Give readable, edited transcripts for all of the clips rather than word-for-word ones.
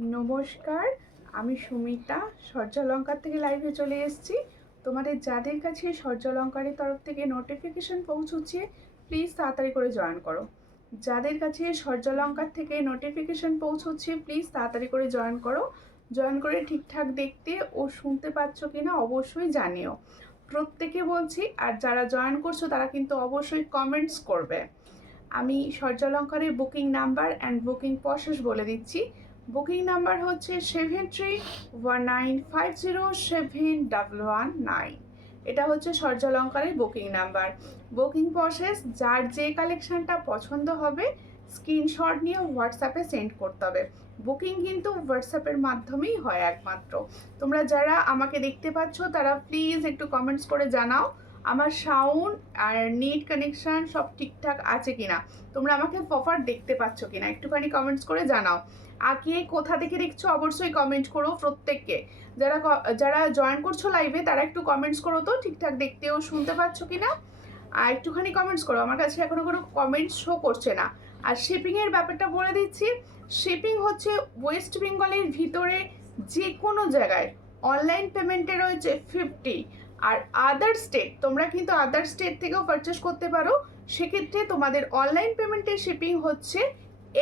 নমস্কার, আমি সুমিতা সূর্যালঙ্কার থেকে লাইভে চলে এসেছি। তোমাদের যাদের কাছে সূর্যালঙ্কারের তরফ থেকে নোটিফিকেশন পৌঁছচ্ছে প্লিজ তাড়াতাড়ি করে জয়েন করো। যাদের কাছে সূর্যালঙ্কার থেকে নোটিফিকেশন পৌঁছচ্ছে প্লিজ তাড়াতাড়ি করে জয়েন করো। জয়েন করে ঠিকঠাক দেখতে ও শুনতে পাচ্ছ কিনা অবশ্যই জানিও। প্রত্যেকে বলছি, আর যারা জয়েন করছো তারা কিন্তু অবশ্যই কমেন্টস করবে। আমি সূর্যালঙ্কারের booking number and booking process বলে দিচ্ছি। বুকিং নাম্বার হচ্ছে 7319507119। এটা হচ্ছে সূর্যালঙ্কারের বুকিং নাম্বার। বুকিং প্রসেস, যার যে কালেকশানটা পছন্দ হবে স্ক্রিনশট নিয়ে হোয়াটসঅ্যাপে সেন্ড করতে হবে। বুকিং কিন্তু হোয়াটসঅ্যাপের মাধ্যমেই হয় একমাত্র। তোমরা যারা আমাকে দেখতে পাচ্ছ তারা প্লিজ একটু কমেন্টস করে জানাও আমার সাউন্ড আর নেট কানেকশান সব ঠিকঠাক আছে কিনা, তোমরা আমাকে প্রপার দেখতে পাচ্ছ কিনা একটুখানি কমেন্টস করে জানাও। আর কে কোথা থেকে দেখছো অবশ্যই কমেন্ট করো প্রত্যেককে। যারা যারা জয়েন করছো লাইভে তারা একটু কমেন্টস করো তো ঠিকঠাক দেখতে ও শুনতে পাচ্ছ কিনা, আর একটুখানি কমেন্টস করো। আমার কাছে এখনো কোনো কমেন্টস শো করছে না। আর শিপিংয়ের ব্যাপারটা বলে দিচ্ছি, শিপিং হচ্ছে ওয়েস্ট বেঙ্গলের ভিতরে যে কোনো জায়গায় অনলাইন পেমেন্টে রয়েছে 50, আর আদার স্টেট তোমরা কিন্তু আদার স্টেট থেকেও পারচেস করতে পারো, সেক্ষেত্রে তোমাদের অনলাইন পেমেন্টের শিপিং হচ্ছে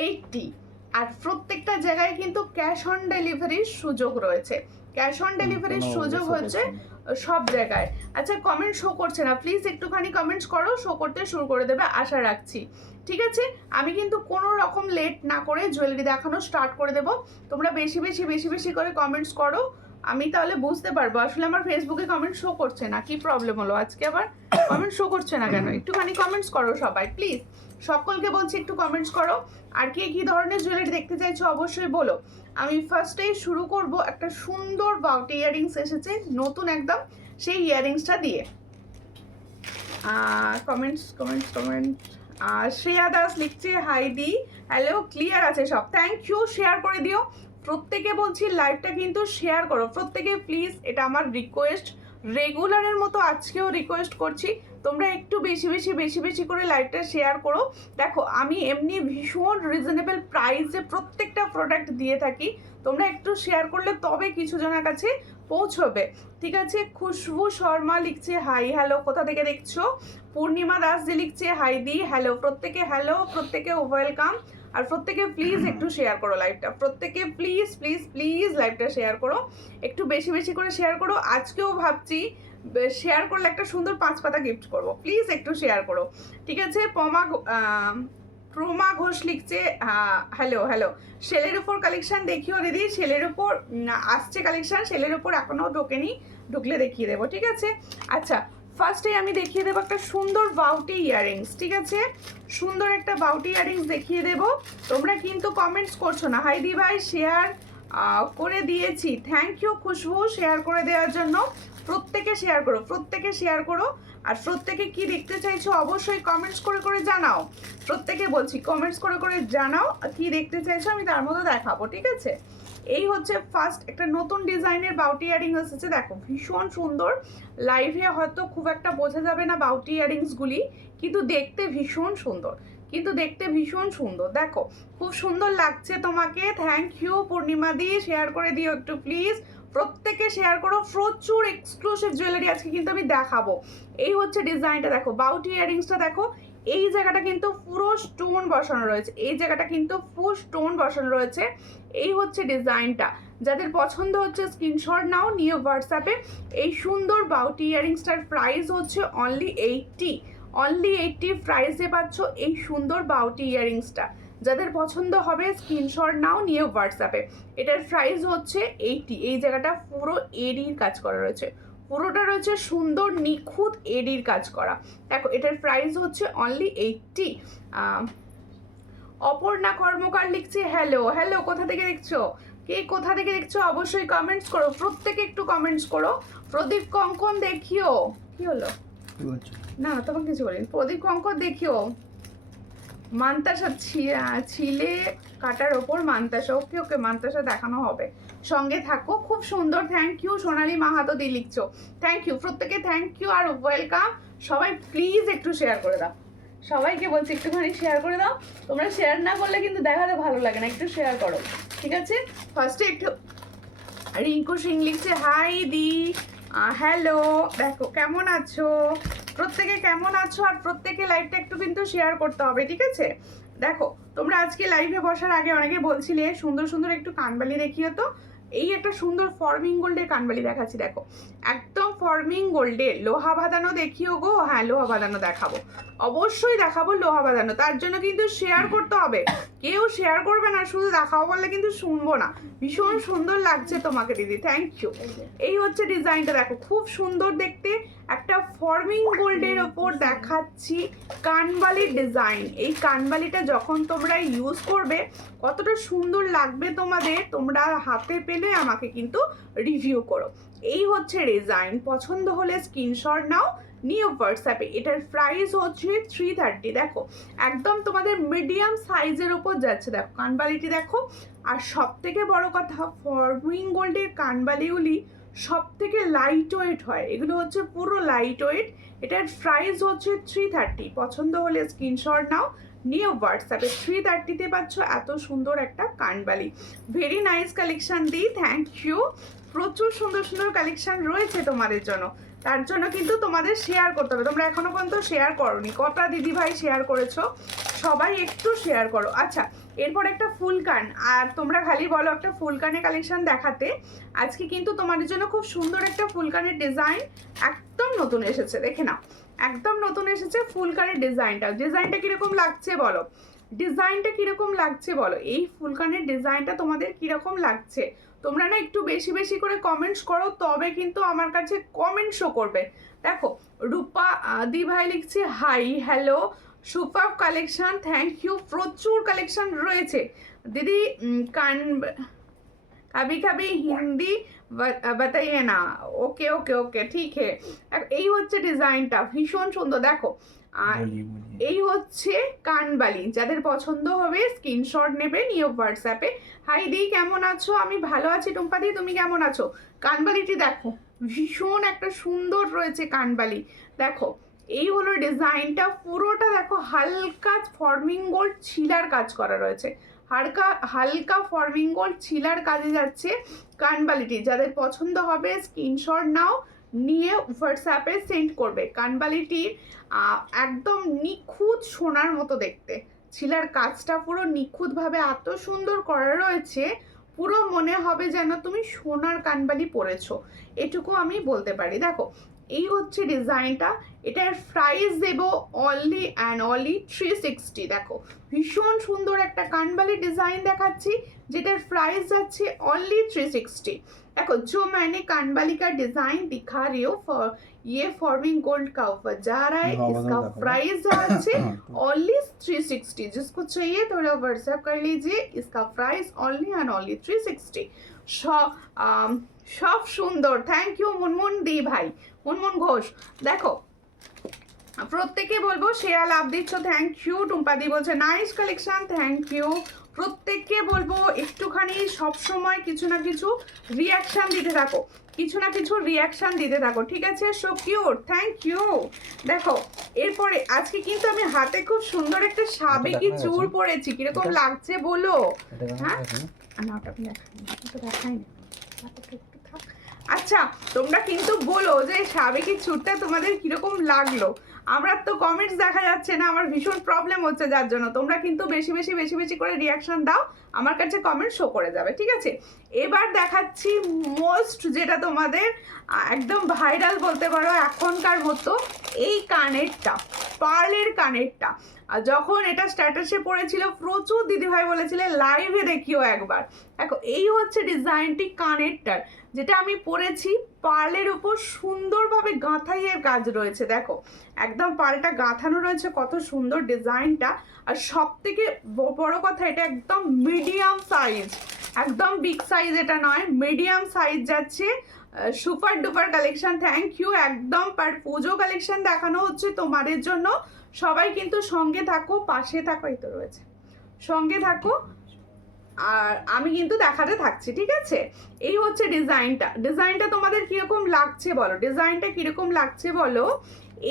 80। আর প্রত্যেকটা জায়গায় কিন্তু ক্যাশ অন ডেলিভারির সুযোগ রয়েছে। ক্যাশ অন ডেলিভারির সুযোগ হচ্ছে সব জায়গায়। আচ্ছা, কমেন্ট শো করছে না, প্লিজ একটুখানি কমেন্টস করো, শো করতে শুরু করে দেবে আশা রাখছি। ঠিক আছে, আমি কিন্তু কোনো রকম লেট না করে জুয়েলারি দেখানো স্টার্ট করে দেবো। তোমরা বেশি বেশি বেশি বেশি করে কমেন্টস করো, আমি তাহলে বুঝতে পারবো। আসলে আমার ফেসবুকে কমেন্ট শো করছে না, কি প্রবলেম হলো আজকে আবার কমেন্ট শো করছে না কেন? একটুখানি কমেন্টস করো সবাই প্লিজ, সকলকে বলছি একটু কমেন্টস করো। আর কে কী ধরনের জুয়েলারি দেখতে চাইছো অবশ্যই বলো। আমি ফার্স্টেই শুরু করব, একটা সুন্দর বাউটি ইয়ারিংস এসেছে নতুন একদম, সেই ইয়ারিংসটা দিয়ে। Comments comments comment. Shreya Das লিখছে হাই দি, হ্যালো, ক্লিয়ার আছে সব, থ্যাংক ইউ। শেয়ার করে দিও প্রত্যেকে, বলছি লাইভটা কিন্তু শেয়ার করো প্রত্যেকে প্লিজ, এটা আমার রিকোয়েস্ট, রেগুলারের মতো আজকেও রিকোয়েস্ট করছি। তোমরা একটু বেশি বেশি বেশি বেশি করে লাইভটা শেয়ার করো। দেখো, আমি এমনি ভীষণ রিজনেবল প্রাইসে প্রত্যেকটা প্রোডাক্ট দিয়ে থাকি, তোমরা একটু শেয়ার করলে তবে কিছু জনের কাছে পৌঁছবে। ঠিক আছে, খুশবু শর্মা লিখছে হাই, হ্যালো, কোথা থেকে দেখছো? পূর্ণিমা দাস দি লিখছে হাই দি, হ্যালো প্রত্যেকে, হ্যালো প্রত্যেকে, ওয়েলকাম। আর প্রত্যেকে প্লিজ একটু শেয়ার করো লাইভটা, প্রত্যেকে প্লিজ প্লিজ প্লিজ লাইভটা শেয়ার করো, একটু বেশি বেশি করে শেয়ার করো। আজকেও ভাবছি শেয়ার করলে একটা সুন্দর 5 পাতা গিফট করবো, প্লিজ একটু শেয়ার করো। ঠিক আছে, প্রমা ঘোষ লিখছে হ্যালো হ্যালো। সেলের উপর কালেকশন দেখিও দিদি, সেলের উপর আসছে কালেকশন, সেলের উপর এখনও ঢোকেনি, ঢুকলে দেখিয়ে দেবো। ঠিক আছে, আচ্ছা ফার্স্টে আমি দেখিয়ে দেবো একটা সুন্দর বাউটি ইয়ারিংস। ঠিক আছে, সুন্দর একটা বাউটি ইয়ারিংস দেখিয়ে দেবো। তোমরা কিন্তু কমেন্টস করছো না। হাইদি ভাই শেয়ার করে দিয়েছি, থ্যাংক ইউ খুশবু শেয়ার করে দেওয়ার জন্য। প্রত্যেকে শেয়ার করো, প্রত্যেকে শেয়ার করো। আর প্রত্যেকে কি দেখতে চাইছো অবশ্যই কমেন্টস করে করে জানাও। প্রত্যেকে বলছি কমেন্টস করে করে জানাও কি দেখতে চাইছো, আমি তার মতো দেখাবো। ঠিক আছে, এই হচ্ছে ফার্স্ট একটা নতুন ডিজাইনের বাউটি ইয়ারিং এসেছে, দেখো ভীষণ সুন্দর। লাইভে হয়তো খুব একটা বোঝা যাবে না বাউটি ইয়ারিংসগুলি, কিন্তু দেখতে ভীষণ সুন্দর, কিন্তু দেখতে ভীষণ সুন্দর। দেখো খুব সুন্দর লাগছে তোমাকে, থ্যাংক ইউ পূর্ণিমা দি, শেয়ার করে দিও একটু প্লিজ, প্রত্যেকে শেয়ার করো। প্রচুর এক্সক্লুসিভ জুয়েলারি আজকে কিন্তু আমি দেখাবো। এই হচ্ছে ডিজাইনটা, দেখো বাউটি ইয়ারিংসটা দেখো, এই জায়গাটা কিন্তু পুরো স্টোন বসানো রয়েছে, এই জায়গাটা কিন্তু ফুল স্টোন বসানো রয়েছে। এই হচ্ছে ডিজাইনটা, যাদের পছন্দ হচ্ছে স্ক্রিনশট নাও, নিয়ে হোয়াটসঅ্যাপে। এই সুন্দর বাউটি ইয়ারিংসটার প্রাইস হচ্ছে অনলি 80, অনলি 80 প্রাইসে পাচ্ছ এই সুন্দর বাউটি ইয়ারিংসটা। যাদের পছন্দ হবে স্ক্রিনশট নাও, নিয়ে হোয়াটসঅ্যাপে। এটার প্রাইস হচ্ছে 80। এই জায়গাটা পুরো এডির কাজ করা রয়েছে, পুরোটা রয়েছে সুন্দর নিখুঁত এডির কাজ করা। দেখো এটার প্রাইস হচ্ছে অনলি 80। অপর্ণা কর্মকার লিখছে হ্যালো হ্যালো, কোথা থেকে দেখছো, কে কোথা থেকে দেখছো অবশ্যই কমেন্টস করো, প্রত্যেকে একটু কমেন্টস করো। প্রদীপ কঙ্কন দেখিও, কি হলো, না তোমাকে কিছু বলিনি। প্রদীপ কঙ্কন দেখিও, মান্তাসা ছিলে কাটার ওপর মান্তাসা, ওকে ওকে মান্তাসা দেখানো হবে, সঙ্গে থাকো। খুব সুন্দর, থ্যাংক ইউ। সোনালী মাহাতো দি লিখছো, থ্যাংক ইউ প্রত্যেকে, থ্যাংক ইউ আর ওয়েলকাম। সবাই প্লিজ একটু শেয়ার করে দাও, সবাইকে বলছি একটুখানি শেয়ার করে দাও। তোমরা শেয়ার না করলে কিন্তু দেখাতে ভালো লাগে না, একটু শেয়ার করো, ঠিক আছে? ফার্স্টে একটু রিঙ্কু সিং লিখছে হাই দি, হ্যালো, দেখো কেমন আছো, প্রত্যেকে কেমন আছো, আর প্রত্যেকে লাইভটা একটু কিন্তু শেয়ার করতে হবে, ঠিক আছে? দেখো তোমরা আজকে লাইভে বসার আগে অনেকে বলছিলে সুন্দর সুন্দর একটু কানবালি দেখিও তো। এই একটা সুন্দর ফর্মিং গোল্ডের কানবালি দেখাচ্ছি, দেখো একদম ফর্মিং গোল্ডের, লোহা বাঁধানো দেখিও গো। হ্যাঁ লোহা বাঁধানো দেখাবো, অবশ্যই দেখাবো লোহা বাঁধানো, তার জন্য কিন্তু শেয়ার করতে হবে। কেউ শেয়ার করবে না, শুধু দেখাবো বললে কিন্তু শুনবো না। ভীষণ সুন্দর লাগছে তোমাকে দিদি, থ্যাংক ইউ। এই হচ্ছে ডিজাইনটা, দেখো খুব সুন্দর দেখতে, একটা ফর্মিং গোল্ডের ওপর দেখাচ্ছি কানবালির ডিজাইন। এই কানবালিটা যখন তোমরা ইউজ করবে কতটা সুন্দর লাগবে তোমাদের, তোমরা হাতে পেলে আমাকে কিন্তু রিভিউ করো। এই হচ্ছে ডিজাইন, পছন্দ হলে স্ক্রিনশট নাও, নিউ হোয়াটসঅ্যাপে। এটার প্রাইস হচ্ছে 330। দেখো একদম তোমাদের মিডিয়াম সাইজের ওপর যাচ্ছে, দেখো কানবালিটি দেখো। আর সব থেকে বড় কথা, ফর্মিং গোল্ডের কানবালিগুলি সব থেকে লাইট ওয়েট হয়, এগুলো হচ্ছে পুরো লাইট ওয়েট। এটার প্রাইস হচ্ছে 330। পছন্দ হলে স্ক্রিনশট নাও, নিউ হোয়াটসঅ্যাপে। 330-তে পাচ্ছ এত সুন্দর একটা কানবালি। ভেরি নাইস কালেকশন দি, থ্যাংক ইউ। প্রচুর সুন্দর সুন্দর কালেকশন রয়েছে তোমাদের জন্য, তার জন্য কিন্তু তোমাদের শেয়ার করতে হবে। তোমরা এখনো পর্যন্ত শেয়ার করোনি, কটা দিদি ভাই শেয়ার করেছো, সবাই একটু শেয়ার করো। আচ্ছা এরপর একটা ফুল কান, আর তোমরা খালি বলো একটা ফুল কানের কালেকশন দেখাতে। আজকে কিন্তু তোমাদের জন্য খুব সুন্দর একটা ফুল কানের ডিজাইন একদম নতুন এসেছে, দেখে নাও একদম নতুন এসেছে ফুল কানের ডিজাইনটা। ডিজাইনটা কিরকম লাগছে বলো, ডিজাইনটা কিরকম লাগছে বলো, এই ফুল কানের ডিজাইনটা তোমাদের কিরকম লাগছে? তোমরা না একটু বেশি বেশি করে কমেন্টস করো, তবে কিন্তু আমার কাছে কমেন্ট শো করবে। দেখো রূপা দি ভাই লিখছে hi, hello, super collection, thank you. প্রচুর কালেকশন রয়েছে দিদি। कभी कभी হিন্দি বাতাইয়ে না। ওকে ওকে ওকে ঠিক হে। এই হচ্ছে ডিজাইনটা, ভীষণ সুন্দর, দেখো এই হচ্ছে কানবালি। যাদের পছন্দ হবে স্ক্রিনশট নেবে, নিয়ে হোয়াটসঅ্যাপে। হাই দি কেমন আছো? আমি ভালো আছি টুম্পা দি, তুমি কেমন আছো? কানবালিটি দেখো ভীষণ একটা সুন্দর রয়েছে কানবালি, দেখো এই হলো ডিজাইনটা। পুরোটা দেখো হালকা ফর্মিং গোল্ড ছিলার কাজ করা রয়েছে, হালকা হালকা ফর্মিং গোল্ড ছিলার কাজে যাচ্ছে কানবালিটি। যাদের পছন্দ হবে স্ক্রিনশট নাও, নিয়ে হোয়াটসঅ্যাপে সেন্ড করবে। কানবালিটির একদম নিখুঁত সোনার মতো দেখতে, ছিলার কাজটা পুরো নিখুঁতভাবে এত সুন্দর করা রয়েছে, পুরো মনে হবে যেন তুমি সোনার কানবালি পরেছো, এটুকু আমি বলতে পারি। দেখো এই হচ্ছে ডিজাইনটা, এটার প্রাইস দেব অনলি অ্যান্ড অনলি 360। দেখো ভীষণ সুন্দর একটা কানবালি ডিজাইন দেখাচ্ছি, যেটার প্রাইস যাচ্ছে অনলি 360। देखो जो मैंने कानबाली का डिजाइन दिखा रही हूँ ये फॉर्मिंग गोल्ड का ऊपर जा रहा है, इसका प्राइस আছে ओनली 360। जिसको चाहिए थोड़ा व्हाट्सएप कर लीजिए, इसका प्राइस ओनली एंड ओनली 360। সব সুন্দর, থ্যাংক ইউ মুনমুন দি ভাই, মুনমুন ঘোষ। দেখো প্রত্যেকে বলবো শেয়ার লাভ দিচ্ছ, থ্যাংক ইউ। টুম্পা দি বলছে নাইস কালেকশন, থ্যাংক ইউ। প্রত্যেককে বলবো একটুখানি সবসময় কিছু না কিছু রিয়াকশান দিতে থাকো, কিছু না কিছু রিয়াকশান দিতে থাকো, ঠিক আছে? So cute, thank you. দেখো এরপরে আজকে কিন্তু আমি হাতে খুব সুন্দর একটা সাবেকি চূড় পরেছি, কিরকম লাগছে বলো? হ্যাঁ না ওটা দেখাই না। আচ্ছা তোমরা কিন্তু বলো যে সাবেকি চূড়টা তোমাদের কিরকম লাগলো। আমরা তো কমেন্টস দেখা যাচ্ছে না, আমার ভীষণ প্রবলেম হচ্ছে, যার জন্য তোমরা কিন্তু বেশি বেশি বেশি বেশি করে রিয়াকশন দাও, আমার কাছে কমেন্ট শো করে যাবে, ঠিক আছে? এবার দেখাচ্ছি মোস্ট, যেটা তোমাদের একদম ভাইরাল বলতে পারো এখনকার মতো, এই কানেরটা, পার্লের কানেরটা। আর যখন এটা স্ট্যাটাসে পড়েছিল প্রচুর দিদিভাই বলেছিলে লাইভে দেখিও একবার। দেখো এই হচ্ছে ডিজাইনটি কানেরটার, যেটা আমি পরেছি, পার্লের উপর সুন্দরভাবে গাঁথাইয়ের কাজ রয়েছে, দেখো একদম পার্লটা গাঁথানো রয়েছে, কত সুন্দর ডিজাইনটা। আর সব থেকে বড় কথা এটা একদম মিডিয়াম সাইজ, একদম বিগ সাইজ এটা নয়, মিডিয়াম সাইজ যাচ্ছে। Super duper collection, thank you. একদম পুজো কালেকশন দেখানো হচ্ছে তোমাদের জন্য, সবাই কিন্তু সঙ্গে থাকো, পাশে থাকো, এই তো রয়েছে, সঙ্গে থাকো। আর আমি কিন্তু দেখাতে থাকছি, ঠিক আছে? এই হচ্ছে ডিজাইনটা তোমাদের কিরকম লাগছে বলো, ডিজাইনটা কিরকম লাগছে বলো।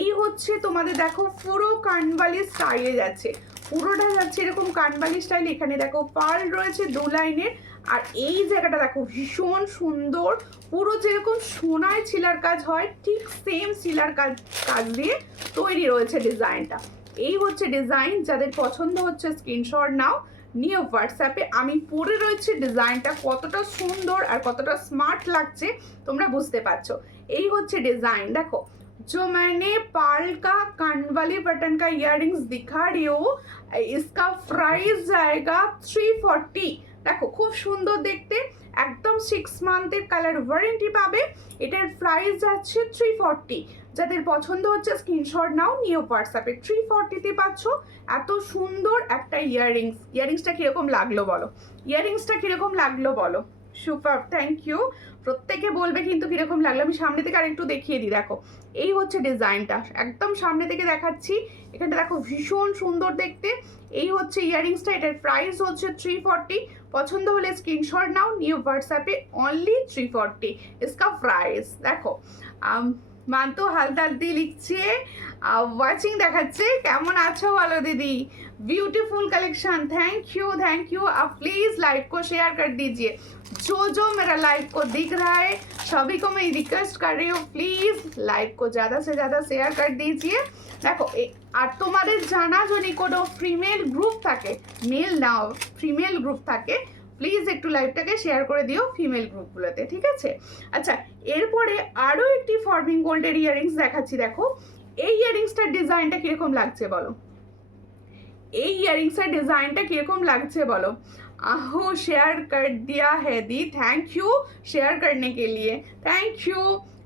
এই হচ্ছে তোমাদের দেখো পুরো কানবালি স্টাইলে যাচ্ছে, পুরোটা যাচ্ছে এরকম কানবালি স্টাইল। এখানে দেখো পার্ল রয়েছে 2 লাইনের, আর এই জায়গাটা দেখো ভীষণ সুন্দর, পুরো যেরকম সোনায় সিলার কাজ হয় ঠিক সেম সিলার কাজ দিয়ে তৈরি রয়েছে ডিজাইনটা। এই হচ্ছে ডিজাইন, যাদের পছন্দ হচ্ছে স্ক্রিনশট নাও, নিয়ে হোয়াটসঅ্যাপে। আমি পরে রয়েছে ডিজাইনটা কতটা সুন্দর আর কতটা স্মার্ট লাগছে তোমরা বুঝতে পারছো। এই হচ্ছে ডিজাইন দেখো, जो मैंने पार्ल का कानवाली बटन का इयररिंग्स दिखा रही हूँ, इसका प्राइस जाएगा 340। দেখো খুব সুন্দর দেখতে, একদম 6 মান্থের কালার ওয়ারেন্টি পাবে। এটার প্রাইস যাচ্ছে 340। যাদের পছন্দ হচ্ছে স্ক্রিনশট নাও, নিয়ে হোয়াটসঅ্যাপে 340তে পাচ্ছ এত সুন্দর একটা ইয়াররিংসটা কিরকম লাগলো বলো, ইয়াররিংসটা কিরকম লাগলো বলো। Super, thank you. প্রত্যেকে বলবে কিন্তু কিরকম লাগলো। আমি সামনে থেকে আরেকটু দেখিয়ে দিই, দেখো এই হচ্ছে ডিজাইনটা, একদম সামনে থেকে দেখাচ্ছি। এখানটা দেখো ভীষণ সুন্দর দেখতে। এই হচ্ছে ইয়াররিংসটা, এটার প্রাইস হচ্ছে 340। পছন্দ হলে স্ক্রিনশট নাও, নিউ হোয়াটসঅ্যাপে অনলি 340 इसका প্রাইস। দেখো মান্তু হালদালদি লিখছে, ওয়াচিং দেখাচ্ছে। কেমন আছো বলো দিদি, ब्यूटीफुल कलेक्शन, थैंक यू। आप प्लीज़ लाइव को शेयर कर दीजिए। जो मेरा लाइव को दिख रहा है सभी को मैं रिक्वेस्ट कर रही हूँ, प्लीज़ लाइव को ज़्यादा से ज़्यादा शेयर कर दीजिए। देखो আর তোমাদের জানা যদি কোনো ফিমেল গ্রুপ থাকে, মেল না ফিমেল গ্রুপ থাকে, প্লিজ একটু লাইভটাকে শেয়ার করে দিও ফিমেল গ্রুপগুলোতে, ঠিক আছে? আচ্ছা, এরপরে আরও একটি ফর্মিং গোল্ডের ইয়াররিংস দেখাচ্ছি। দেখো এই ইয়াররিংসটার ডিজাইনটা কীরকম লাগছে বলো, এই ইয়াররিংসের ডিজাইনটা কিরকম লাগছে বলো। आहू शेयर कर दिया है दी, थैंक यू शेयर करने के लिए, थैंक यू।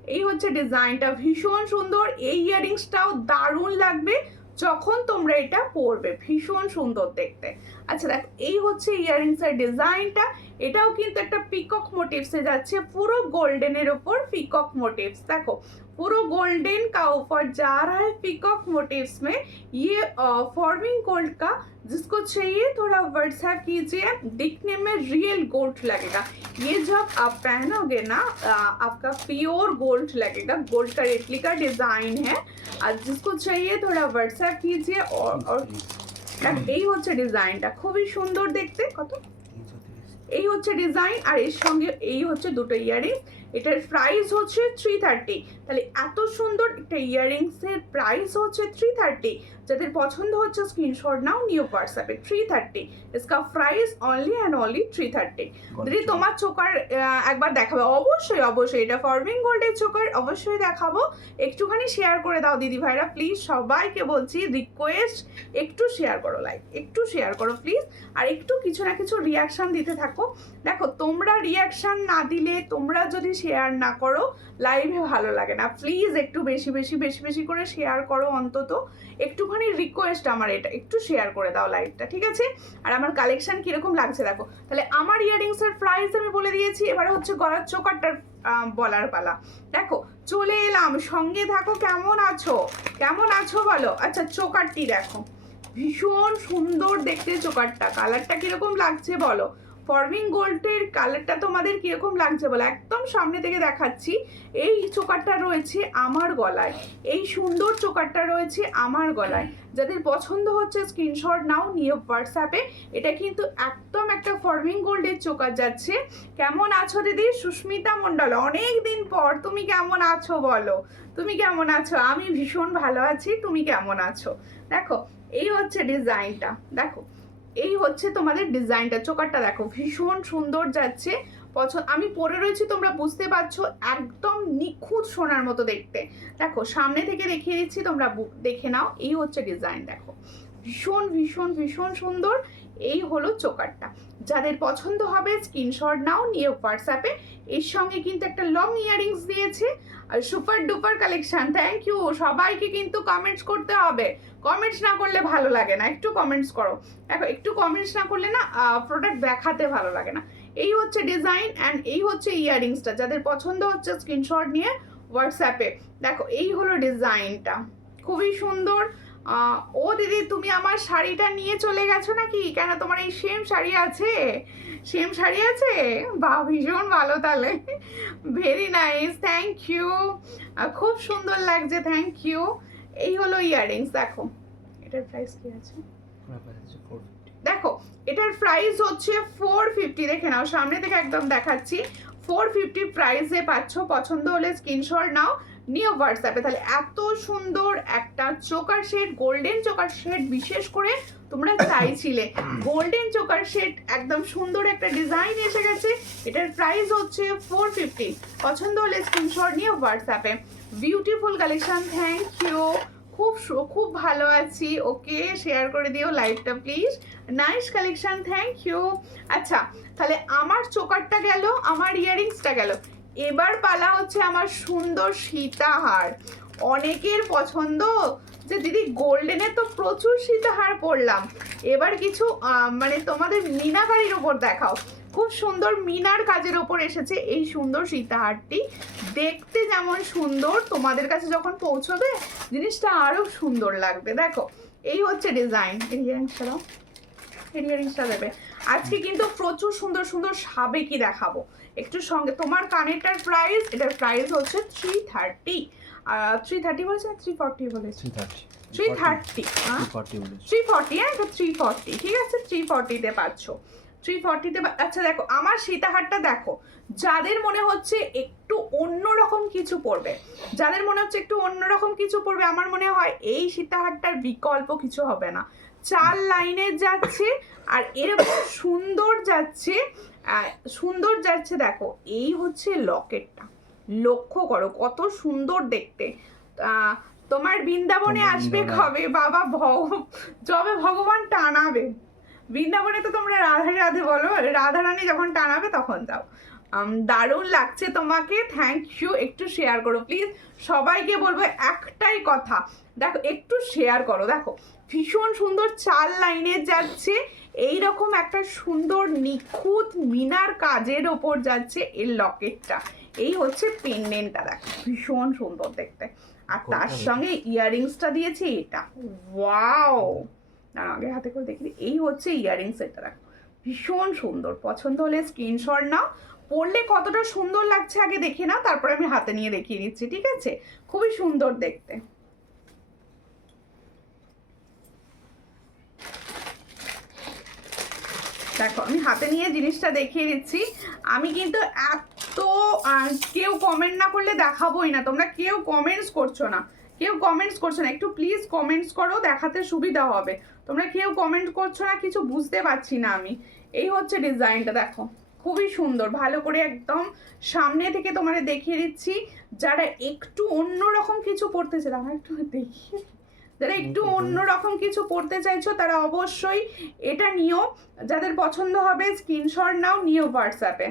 এই হচ্ছে ডিজাইনটা, ভীষণ সুন্দর। এই ইয়াররিংসটাও দারুণ লাগবে যখন তোমরা এটা পরবে, ভীষণ সুন্দর দেখতে। আচ্ছা দেখো এই হচ্ছে ইয়াররিংসের ডিজাইনটা, এটাও কিন্তু একটা পিকক মোটিভসে যাচ্ছে, পুরো গোল্ডেনের ওপর পিকক মোটিভস। দেখো पूरा गोल्डन का ऑफर जा रहा है पीकॉक मोटिव्स में। ये फॉर्मिंग गोल्ड का, जिसको चाहिए थोड़ा व्हाट्सएप कीजिए, दिखने में रियल गोल्ड लगेगा। ये जब आप पहनोगे ना आपका प्योर गोल्ड लगेगा, गोल्ड का रेप्लिका डिजाइन है। और जिसको चाहिए थोड़ा व्हाट्सएप कीजिए। और এই হচ্ছে ডিজাইনটা, খুবই সুন্দর দেখতে। কত এই হচ্ছে ডিজাইন, আর এর সঙ্গে এই হচ্ছে দুটো ইয়াররিংস। এটার প্রাইস হচ্ছে 330। তাহলে এত সুন্দর একটা ইয়াররিংসের প্রাইস হচ্ছে 330। যাদের পছন্দ হচ্ছে স্ক্রিনশট নাও, নিউ হোয়াটসঅ্যাপে 330 इसका প্রাইস অনলি অ্যান্ড অনলি 330। দিদি তোমার চোকার একবার দেখাবে, অবশ্যই এটা ফর্মিং গোল্ডের চোকার অবশ্যই দেখাবো। একটুখানি শেয়ার করে দাও দিদি ভাইরা প্লিজ, সবাইকে বলছি রিকোয়েস্ট, একটু শেয়ার করো লাইভ, একটু শেয়ার করো প্লিজ। আর একটু কিছু না কিছু রিয়াকশান দিতে থাকো। দেখো তোমরা রিয়াকশান না দিলে, তোমরা যদি শেয়ার না করো লাইভে ভালো লাগে না। প্লিজ একটু বেশি করে শেয়ার করো, অন্তত একটুখানি রিকোয়েস্ট আমার, এটা একটু শেয়ার করে দাও লাইভটা, ঠিক আছে? আর আমার কালেকশন কিরকম লাগছে দেখো। তাহলে আমার ইয়াররিংসের প্রাইস আমি বলে দিয়েছি, এবারে হচ্ছে গলার চোকারটার বলার পালা। দেখো চলে এলাম, সঙ্গে থাকো। কেমন আছো বলো। আচ্ছা চোকারটি দেখো, ভীষণ সুন্দর দেখতে চোকারটা, কালারটা কিরকম লাগছে বলো। ফর্মিং গোল্ডের কালারটা তোমাদের কিরকম লাগছে বলো, একদম সামনে থেকে দেখাচ্ছি। এই চোকারটা রয়েছে আমার গলায়, এই সুন্দর চোকারটা রয়েছে আমার গলায়। যাদের পছন্দ হচ্ছে স্ক্রিনশট নাও, নিয়ে হোয়াটসঅ্যাপে। এটা কিন্তু একদম একটা ফর্মিং গোল্ডের চোকার যাচ্ছে। কেমন আছো দিদি? সুস্মিতা মণ্ডল, অনেক দিন পর, তুমি কেমন আছো বলো, তুমি কেমন আছো? আমি ভীষণ ভালো আছি, তুমি কেমন আছো? দেখো এই হচ্ছে ডিজাইনটা, দেখো এই হচ্ছে তোমাদের ডিজাইনটা, চোকারটা দেখো ভীষণ সুন্দর যাচ্ছে। আমি পরে রয়েছি, তোমরা বুঝতে পারছো, একদম নিখুঁত সোনার মতো দেখতে। দেখো সামনে থেকে দেখিয়ে দিচ্ছি, তোমরা দেখে নাও। এই হচ্ছে ডিজাইন, দেখো ভীষণ সুন্দর। এই হলো চোকারটা। যাদের পছন্দ হবে স্ক্রিনশট নাও, নিয়ে হোয়াটসঅ্যাপে। এর সঙ্গে কিন্তু একটা লং ইয়াররিংস দিয়েছে। আর super duper collection, thank you. সবাইকে কিন্তু কমেন্টস করতে হবে, কমেন্টস না করলে ভালো লাগে না, একটু কমেন্টস করো। দেখো একটু কমেন্টস না করলে না প্রোডাক্ট দেখাতে ভালো লাগে না। এই হচ্ছে ডিজাইন অ্যান্ড এই হচ্ছে ইয়াররিংসটা। যাদের পছন্দ হচ্ছে স্ক্রিনশট নিয়ে হোয়াটসঅ্যাপে। দেখো এই হলো ডিজাইনটা, খুবই সুন্দর। ও দিদি তুমি আমার শাড়িটা নিয়ে চলে গেছো নাকি? কেন তোমার এই সেম শাড়ি আছে? সেম শাড়ি আছে? বাহ, ভীষণ ভালো তাহলে, ভেরি নাইস, থ্যাংক ইউ, খুব সুন্দর লাগছে, থ্যাংক ইউ। এই হলো ইয়াররিংস। দেখো এটার প্রাইস কি আছে, দেখো এটার প্রাইস হচ্ছে 450। দেখে নাও, সামনে থেকে একদম দেখাচ্ছি, 450 প্রাইসে পাচ্ছ। পছন্দ হলে স্ক্রিনশট নাও, নিও হোয়াটসঅ্যাপে। তাহলে এত সুন্দর একটা choker set, golden choker set, বিশেষ করে তোমরা চাইছিলে গোল্ডেন চোকার সেট, একদম সুন্দর একটা ডিজাইন এসে গেছে। এটার প্রাইস হচ্ছে 450। পছন্দ হলে স্ক্রিনশট নিও হোয়াটসঅ্যাপে। বিউটিফুল কালেকশন, থ্যাংক ইউ, খুব ভালো আছি। ওকে, শেয়ার করে দিও লাইভটা please. Nice collection, thank you. আচ্ছা, তাহলে আমার চোকারটা গেল, আমার ইয়াররিংসটা গেল, এবার পালা হচ্ছে আমার সুন্দর সীতাহার। অনেকের পছন্দ যে দিদি গোল্ডেনে তো প্রচুর সীতাহার পরলাম, এবার কিছু মানে তোমাদের মিনাকারির ওপর দেখাও। খুব সুন্দর মিনার কাজের ওপর এসেছে এই সুন্দর সীতাহারটি। দেখতে যেমন সুন্দর, তোমাদের কাছে যখন পৌঁছবে জিনিসটা আরো সুন্দর লাগবে। দেখো এই হচ্ছে ডিজাইন। ইয়ারিংসটা দেবে। আজকে কিন্তু প্রচুর সুন্দর সুন্দর সাবেকি দেখাবো একটু সঙ্গে। তোমার কানেরটার প্রাইস, এটার প্রাইস হচ্ছে 330। 330 বলেছে, 340 বলেছে, 330 340, হ্যাঁ 340, ঠিক আছে, 340 তে পাচ্ছ, 340 তে। আচ্ছা দেখো আমার সীতাহারটা দেখো, যাদের মনে হচ্ছে একটু অন্যরকম কিছু পড়বে, যাদের মনে হচ্ছে একটু অন্যরকম কিছু পড়বে, আমার মনে হয় এই সীতাহারটার বিকল্প কিছু হবে না। 4 লাইনের যাচ্ছে আর এরকম সুন্দর যাচ্ছে, সুন্দর যাচ্ছে। দেখো এই হচ্ছে লকেটটা, লক্ষ্য করো কত সুন্দর দেখতে। তোমার বৃন্দাবনে আসবে কবে বাবা? যবে ভগবান টানাবে। বৃন্দাবনে তো তোমরা রাধে রাধে বলো, রাধারানী যখন টানাবে তখন যাও। দারুণ লাগছে তোমাকে, থ্যাংক ইউ। একটু শেয়ার করো প্লিজ, সবাইকে বলবো একটাই কথা, দেখো একটু শেয়ার করো। দেখো ভীষণ সুন্দর 4 লাইনের যাচ্ছে, এইরকম একটা সুন্দর নিখুঁত মিনার কাজের ওপর যাচ্ছে এর লকেটটা। এই হচ্ছে পেন্ডেন্টটা, দেখো ভীষণ সুন্দর দেখতে, আর তার সঙ্গে ইয়াররিংসটা দিয়েছে এটা, ওয়াও। আগে হাতে করে দেখি, এই হচ্ছে ইয়াররিংস, এটা দেখো ভীষণ সুন্দর। পছন্দ হলে স্ক্রিনশট নাও, পরলে কতটা সুন্দর লাগছে আগে দেখে নাও, তারপরে আমি হাতে নিয়ে দেখিয়ে দিচ্ছি, ঠিক আছে? খুবই সুন্দর দেখতে। দেখো আমি হাতে নিয়ে জিনিসটা দেখিয়ে দিচ্ছি। আমি কিন্তু এত কেউ কমেন্ট না করলে দেখাবোই না। তোমরা কেউ কমেন্টস করছো না, কেউ কমেন্টস করছো না, একটু প্লিজ কমেন্টস করো, দেখাতে সুবিধা হবে। তোমরা কেউ কমেন্ট করছো না, কিছু বুঝতে পারছি না আমি। এই হচ্ছে ডিজাইনটা, দেখো খুবই সুন্দর, ভালো করে একদম সামনে থেকে তোমাদের দেখিয়ে দিচ্ছি। যারা একটু অন্যরকম কিছু পড়তে চাই, আমরা একটু দেখি, যারা একটু অন্যরকম কিছু পড়তে চাইছো তারা অবশ্যই এটা নিও। যাদের পছন্দ হবে স্ক্রিনশট নাও, নিও হোয়াটসঅ্যাপে।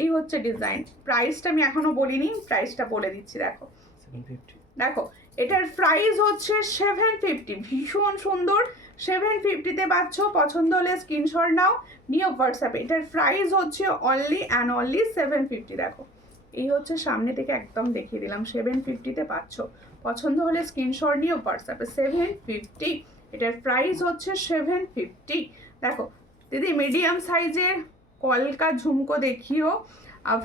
এই হচ্ছে ডিজাইন। প্রাইসটা আমি এখনো বলিনি, প্রাইসটা বলে দিচ্ছি। দেখো 750, দেখো এটার প্রাইস হচ্ছে 750, ভীষণ সুন্দর। 750-তে পাচ্ছ। পছন্দ হলে স্ক্রিনশট নাও, নিও হোয়াটসঅ্যাপে। এটার প্রাইস হচ্ছে অনলি অ্যান্ড অনলি 750। দেখো এই হচ্ছে সামনে থেকে একদম দেখিয়ে দিলাম, 750-তে পাচ্ছ। পছন্দ হলে স্ক্রিনশট নিও হোয়াটসঅ্যাপে। 750, এটার প্রাইস হচ্ছে 750। দেখো দিদি মিডিয়াম সাইজের কলকা ঝুমকো দেখিও,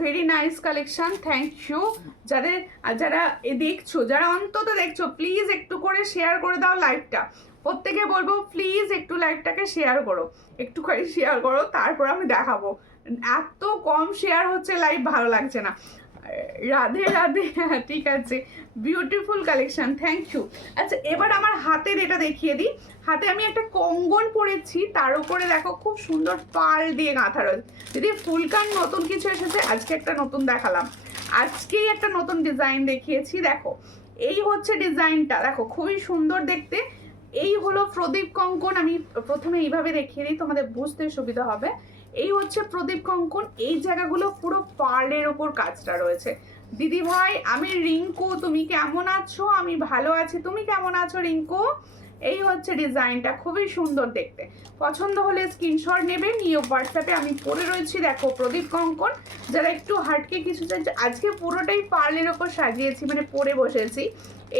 very nice collection, thank you. যারা দেখছো, যারা অন্তত দেখছো, প্লিজ একটু করে শেয়ার করে দাও লাইভটা। প্রত্যেকে বলবো প্লিজ একটু লাইভটাকে শেয়ার করো, একটু করে শেয়ার করো, তারপর আমি দেখাবো। এত কম শেয়ার হচ্ছে লাইভ, ভালো লাগছে না। রাধে রাধে, ঠিক আছে, বিউটিফুল কালেকশন, থ্যাংক ইউ। আচ্ছা এবার আমার হাতের এটা দেখিয়ে দিই। হাতে আমি একটা কঙ্গন পরেছি, তার উপরে দেখো খুব সুন্দর পাল দিয়ে গাঁথা রয়েছে। যদি ফুলকান নতুন কিছু এসেছে, আজকে একটা নতুন দেখালাম, আজকেই একটা নতুন ডিজাইন দেখিয়েছি। দেখো এই হচ্ছে ডিজাইনটা, দেখো খুবই সুন্দর দেখতে। এই হলো প্রদীপ কঙ্কন। আমি প্রথমে এইভাবে দেখিয়ে দিই, তোমাদের বুঝতে সুবিধা হবে। এই হচ্ছে প্রদীপ কঙ্কন, এই জায়গাগুলো পুরো পার্লের ওপর কাজটা রয়েছে। দিদি ভাই আমি রিঙ্কু, তুমি কেমন আছো? আমি ভালো আছি, তুমি কেমন আছো রিঙ্কু? এই হচ্ছে ডিজাইনটা, খুবই সুন্দর দেখতে। পছন্দ হলে স্ক্রিনশট নেবে, নিয়ে হোয়াটসঅ্যাপে। আমি পরে রয়েছি, দেখো প্রদীপ কঙ্কন। যারা একটু হাটকে কিছু চাইছে, আজকে পুরোটাই পার্লের ওপর সাজিয়েছি, মানে পরে বসেছি।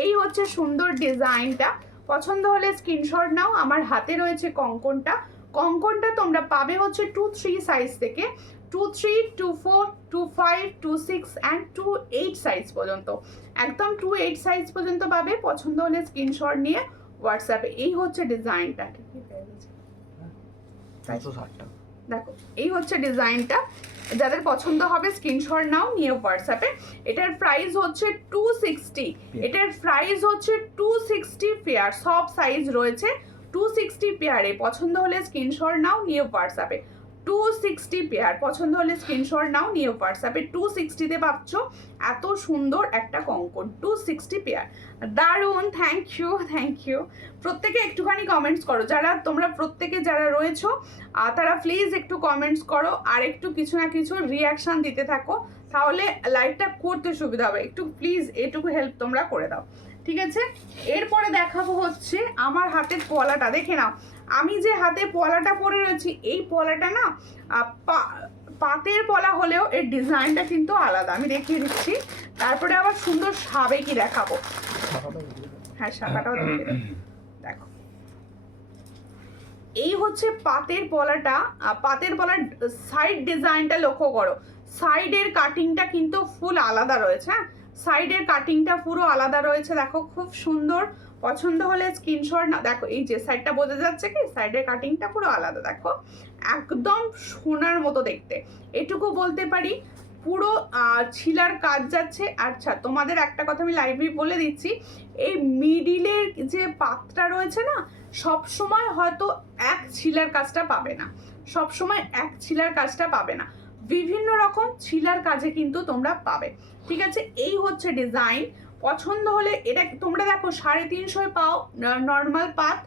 এই হচ্ছে সুন্দর ডিজাইনটা, পছন্দ হলে স্ক্রিনশট নাও। আমার হাতে রয়েছে কঙ্কনটা, কঙ্কনটা তোমরা পাবে হচ্ছে 2-3 সাইজ থেকে, 2-3, 2-4, 2-5, 2-6 অ্যান্ড 2-8 সাইজ পর্যন্ত, একদম 2-8 সাইজ পর্যন্ত পাবে। পছন্দ হলে স্ক্রিনশট নিয়ে হোয়াটসঅ্যাপে। এই হচ্ছে ডিজাইনটা, দেখো এই হচ্ছে ডিজাইনটা, যাদের পছন্দ হবে স্ক্রিনশট নাও নিয়ে হোয়াটসঅ্যাপে। এটার প্রাইস হচ্ছে 260, এটার প্রাইস হচ্ছে 260 পেয়ার, সব সাইজ রয়েছে 260 পেয়ারে। পছন্দ হলে স্ক্রিনশট নাও নিয়ে হোয়াটসঅ্যাপে। 260 পেয়ার, পছন্দ হলে স্ক্রিনশট নাও নিয়ে হোয়াটসঅ্যাপে। 260-তে পাচ্ছ এত সুন্দর একটা কঙ্কন, 260 পেয়ার, দারুণ। Thank you. প্রত্যেকে একটুখানি কমেন্টস করো, যারা তোমরা প্রত্যেকে যারা রয়েছো তারা প্লিজ একটু কমেন্টস করো, আর একটু কিছু না কিছু রিয়াকশান দিতে থাকো, তাহলে লাইভটা করতে সুবিধা হবে। একটু প্লিজ এটুকু হেল্প তোমরা করে দাও, ঠিক আছে? এরপরে দেখাবো হচ্ছে আমার হাতের পলাটা, দেখে নাও আমি যে হাতে পলাটা পরে রয়েছি, এই পলাটা না পাতের পলা হলেও এর ডিজাইনটা কিন্তু আলাদা, আমি দেখিয়ে দিচ্ছি। তারপরে আবার সুন্দর সাবেকি দেখাবো, হ্যাঁ শাখাটাও দেখো। এই হচ্ছে পাতের পলাটা, পাতের পলার সাইড ডিজাইনটা লক্ষ্য করো, সাইডের কাটিংটা কিন্তু ফুল আলাদা রয়েছে, হ্যাঁ সাইডের কাটিংটা পুরো আলাদা রয়েছে, দেখো খুব সুন্দর। পছন্দ হলে স্ক্রিনশট না, দেখো এই যে সাইডটা বোঝা যাচ্ছে কি, সাইডের কাটিংটা পুরো আলাদা, দেখো একদম সোনার মতো দেখতে, এটুকু বলতে পারি। পুরো ছিলার কাজ যাচ্ছে। আচ্ছা তোমাদের একটা কথা আমি লাইভে বলে দিচ্ছি, এই মিডিলের যে পাতটা রয়েছে না, সব সময় হয়তো এক ছিলার কাজটা পাবে না, সব সময় এক ছিলার কাজটা পাবে না, বিভিন্ন রকম ছিলার কাজে কিন্তু তোমরা পাবে, ঠিক আছে? এই হচ্ছে ডিজাইন। পছন্দ হলে এটা তোমরা দেখো 350 পাও নর্মাল পাত,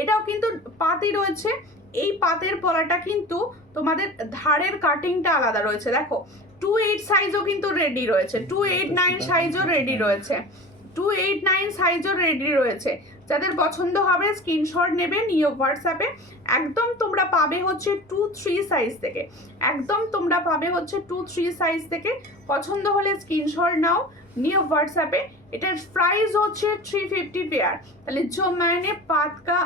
এটাও কিন্তু পাতই রয়েছে। এই পাতের পলাটা কিন্তু তোমাদের ধারের কাটিংটা আলাদা রয়েছে, দেখো 2-8 সাইজও কিন্তু রেডি রয়েছে, 2-8-9 সাইজও রেডি রয়েছে, 2-8-9 সাইজও রেডি রয়েছে। যাদের পছন্দ হবে স্ক্রিনশট নেবে নিয়ে হোয়াটসঅ্যাপে। একদম তোমরা পাবে হচ্ছে 2-3 সাইজ থেকে, একদম তোমরা পাবে হচ্ছে 2-3 সাইজ থেকে। পছন্দ হলে স্ক্রিনশট নাও নিয়ে व्हाट्सएप। इटर प्राइस होच्छे 350 पेयर। ताहले जो मैंने पात का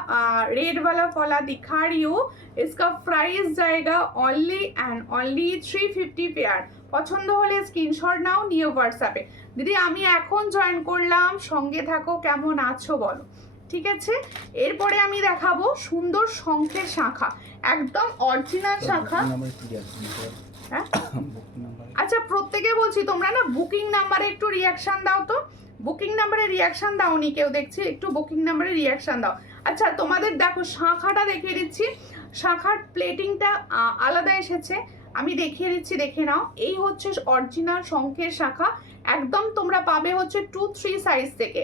रेड वाला फला दिखा रही हूँ इसका प्राइस जाएगा ओनली एंड ओनली 350 पेयर। পছন্দ হলে স্ক্রিনশট নাও নিয়ে হোয়াটসঅ্যাপে। দিদি আমি এখন জয়েন করলাম, সঙ্গে থাকো, কেমন আছো বলো, ঠিক আছে? এরপরে আমি দেখাবো সুন্দর শঙ্খের শাখা, একদম অরিজিনাল শাখা। হ্যাঁ আচ্ছা প্রত্যেকে বলছি তোমরা না বুকিং নাম্বারে একটু রিয়াকশন দাও তো, বুকিং নাম্বারে রিয়াকশন দাওনি কেউ দেখছি, একটু বুকিং নাম্বারে রিয়াকশন দাও। আচ্ছা তোমাদের দেখো শাখাটা দেখিয়ে দিচ্ছি, শাখার প্লেটিংটা আলাদা এসেছে, আমি দেখিয়ে দিচ্ছি দেখে নাও। এই হচ্ছে অরিজিনাল শঙ্খের শাখা, একদম তোমরা পাবে হচ্ছে 2-3 সাইজ থেকে,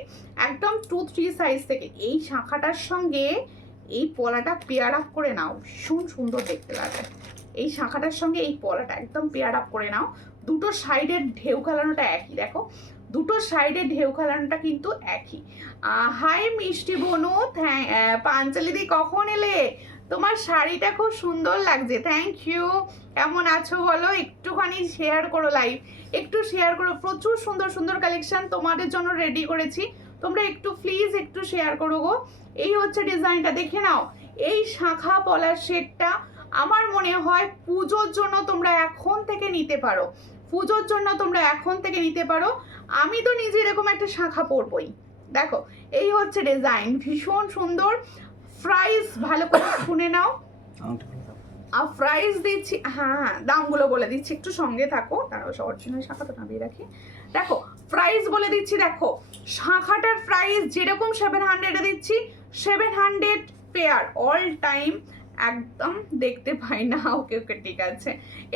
একদম 2-3 সাইজ থেকে। এই শাখাটার সঙ্গে এই পলাটা পেয়ার আপ করে নাও, ভীষণ সুন্দর দেখতে লাগে। এই শাখাটার সঙ্গে এই পলাটা একদম পেয়ার আপ করে নাও। দুটো সাইডের ঢেউ খেলানোটা একই, দেখো দুটো সাইডের ঢেউ খেলানোটা কিন্তু একই। হাই মিষ্টি বনু, পাঞ্চালি দি কখন এলে? তোমার শাড়িটা খুব সুন্দর লাগছে, থ্যাংক ইউ। কেমন আছো বলো, একটুখানি শেয়ার করো, লাইভ একটু শেয়ার করো, প্রচুর সুন্দর সুন্দর কালেকশন তোমাদের জন্য রেডি করেছি, তোমরা একটু প্লিজ একটু শেয়ার করো গো। এই হচ্ছে ডিজাইনটা, দেখে নাও। এই শাখা পলার সেটটা আমার মনে হয় পুজোর জন্য তোমরা এখন থেকে নিতে পারো, পুজোর জন্য তোমরা এখন থেকে নিতে পারো। আমি তো নিজে এরকম একটা শাখা পরবই। দেখো এই হচ্ছে ডিজাইন, ভীষণ সুন্দর। প্রাইস ভালো করে শুনে নাও, প্রাইস দিচ্ছি, হ্যাঁ দামগুলো বলে দিচ্ছি, একটু সঙ্গে থাকো, তারাও অরিজিনাল শাখাটা নামিয়ে রাখি। দেখো প্রাইস বলে দিচ্ছি, দেখো শাখাটার প্রাইস যেরকম 700 দিচ্ছি, 700 পেয়ার অল টাইম, একদম দেখতে পাই না, ওকে ওকে ঠিক আছে।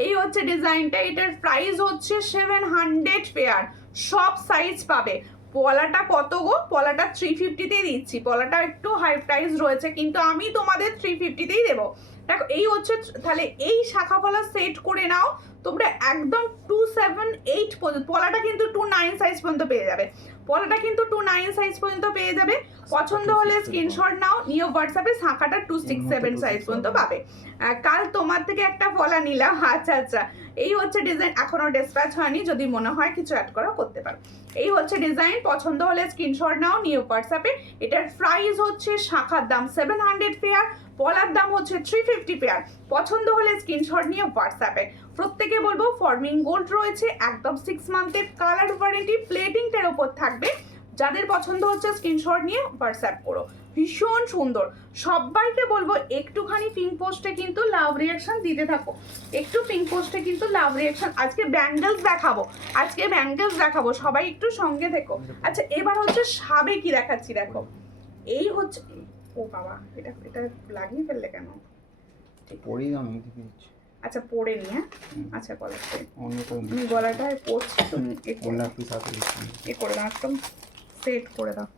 এই হচ্ছে ডিজাইনটা, এটার প্রাইস হচ্ছে 700 পেয়ার, সব সাইজ পাবে। পলাটা কত গো? পলাটা 350তেই দিচ্ছি, পলাটা একটু হাই প্রাইস রয়েছে কিন্তু আমি তোমাদের 350তেই দেবো। দেখো এই হচ্ছে, তাহলে এই শাখা পলা সেট করে নাও তোমরা, একদম 278 পর্যন্ত। পলাটা কিন্তু 29 সাইজ পর্যন্ত পেয়ে যাবে, পলাটা কিন্তু 29 সাইজ পর্যন্ত পেয়ে যাবে। পছন্দ হলে স্ক্রিনশট নাও নিয়ে হোয়াটসঅ্যাপে, শাখাটা 267 সাইজ পর্যন্ত পাবে। কাল তোমার থেকে একটা পলা নিলাম, আচ্ছা আচ্ছা এই হচ্ছে ডিজাইন, এখনো ডিসপ্যাচ হয়নি, যদি মনে হয় কিছু অ্যাড করা করতে পারো। এই হচ্ছে ডিজাইন, পছন্দ হলে স্ক্রিনশট নাও, নিয়ে হোয়াটসঅ্যাপে। এটার প্রাইস হচ্ছে শাখার দাম 700 পেয়ার, পলার দাম হচ্ছে 350 পেয়ার। পছন্দ হলে স্ক্রিনশট নিয়ে হোয়াটসঅ্যাপে। প্রত্যেকে বলবো ফর্মিং গোল্ড রয়েছে, একদম 6 মান্থের কালার ওয়ারেন্টি, প্লেটিংটার ওপর থাকবে। যাদের পছন্দ হচ্ছে স্ক্রিনশট নিয়ে হোয়াটসঅ্যাপ করো। ভীষণ সুন্দর। সবাইকে বলবো একটুখানি পিঙ্ক পোস্টে কিন্তু লাভ রিয়াকশন দিতে থাকো, একটু পিঙ্ক পোস্টে কিন্তু লাভ রিয়াকশন। আজকে ব্যাঙ্গেলস দেখাবো, আজকে ব্যাঙ্গেলস দেখাবো, সবাই একটু সঙ্গে থেকো। আচ্ছা এবার হচ্ছে সাবেকি দেখাচ্ছি, দেখো এই হচ্ছে, ও বাবা এটা এটা লাগিয়ে ফেললে কেন? পরেই আমি দিচ্ছি। আচ্ছা পরে নি, হ্যাঁ আচ্ছা গলাটা অন্য কোনো আমি গলাটায় পরছি, তুমি গোলাপি সাথে এ করে দাও, একদম সেট করে দাও।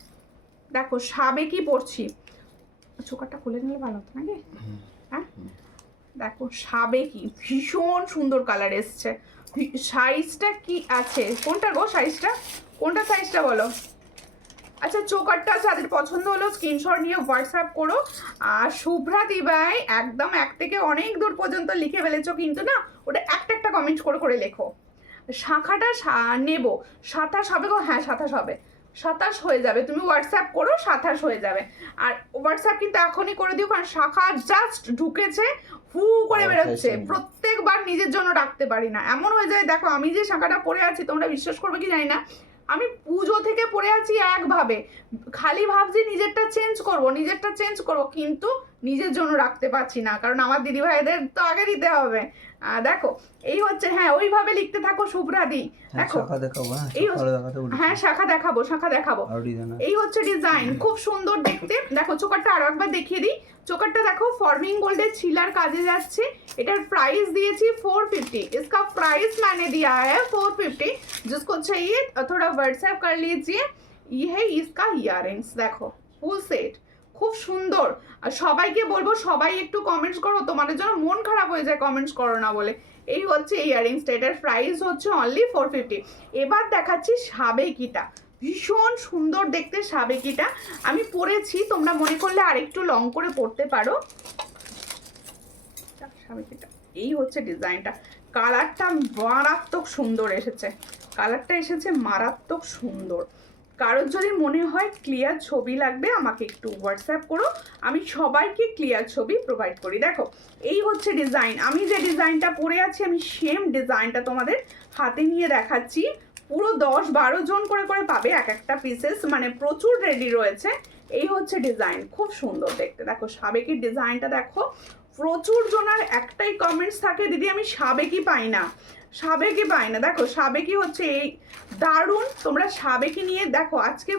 দেখো সাবেকি পরছি, চোকারটা খুলে নিলে ভালো হতো নাকি? হ্যাঁ দেখো সাবেকি, ভীষণ সুন্দর কালার এসছে। সাইজটা কি আছে, কোনটা গো সাইজটা, কোনটা সাইজটা বলো? আচ্ছা চোকারটা যাদের পছন্দ হলো স্ক্রিনশট নিয়ে হোয়াটসঅ্যাপ করো। আর শুভ্রা দিবাই একদম এক থেকে অনেক দূর পর্যন্ত লিখে ফেলেছো, কিন্তু না ওটা একটা একটা কমেন্ট করে করে লেখো। শাখাটা নেবো, 27 হবে গো, হ্যাঁ 27 হবে, 27 হয়ে যাবে, তুমি হোয়াটসঅ্যাপ করো 27 হয়ে যাবে। আর হোয়াটসঅ্যাপ কিন্তু এখনই করে দিও, কারণ শাখা জাস্ট ঢুকেছে, হু করে বেরোচ্ছে। প্রত্যেকবার নিজের জন্য রাখতে পারি না, এমন হয়ে যায়। দেখো আমি যে শাখাটা পরে আছি, তোমরা বিশ্বাস করবে কি জানি না, আমি পুজো থেকে পরে আছি একভাবে, খালি ভাবছি নিজেরটা চেঞ্জ করব, নিজেরটা চেঞ্জ করব, কিন্তু নিজের জন্য রাখতে পারছি না, কারণ আমার দিদি ভাইদের তো আগে দিতে হবে। দেখো এই হচ্ছে, হ্যাঁ ওইভাবে লিখতে থাকো শুভ্রাদি। দেখো এই হ্যাঁ শাখা দেখাবো, শাখা দেখাবো। এই হচ্ছে ডিজাইন, খুব সুন্দর দেখতে। দেখো চোকারটা আরো একবার দেখিয়ে দিই, চোকারটা দেখো ফর্মিং গোল্ডের ছিলার কাজে যাচ্ছে। এটার প্রাইস দিয়েছি 450, इसका प्राइस मैंने दिया है 450। जिसको चाहिए थोड़ा व्हाट्सएप कर लीजिए। ये है इसका ইয়াররিংস, দেখো ফুল সেট, খুব সুন্দর। আর সবাইকে বলবো সবাই একটু কমেন্টস করো, তোমাদের জন্য মন খারাপ হয়ে যায় কমেন্টস করো না বলে। এই হচ্ছে ইয়াররিংসটা, এটার প্রাইস হচ্ছে অনলি 450। এবার দেখাচ্ছি সাবেকিটা, ভীষণ সুন্দর দেখতে সাবেকিটা। আমি পরেছি, তোমরা মনে করলে আরেকটু লং করে পরতে পারো সাবেকিটা। এই হচ্ছে ডিজাইনটা, কালারটা মারাত্মক সুন্দর এসেছে, কালারটা এসেছে মারাত্মক সুন্দর। কারোর যদি মনে হয় ক্লিয়ার ছবি লাগবে, আমাকে একটু হোয়াটসঅ্যাপ করো, আমি সবাইকে ক্লিয়ার ছবি প্রোভাইড করি। দেখো এই হচ্ছে ডিজাইন, আমি যে ডিজাইনটা পরে আছি আমি সেম ডিজাইনটা তোমাদের হাতে নিয়ে দেখাচ্ছি। পুরো 10-12 জন করে করে পাবে এক একটা পিসেস, মানে প্রচুর রেডি রয়েছে। এই হচ্ছে ডিজাইন, খুব সুন্দর দেখতে। দেখো সাবেকির ডিজাইনটা দেখো, প্রচুর জনের একটাই কমেন্টস থাকে, দিদি আমি সাবেকি পাই না, সাবেকি পাই না। দেখো সাবেকি হচ্ছে এই দারুণ, তোমরা সাবেকি নিয়ে দেখো। আজকে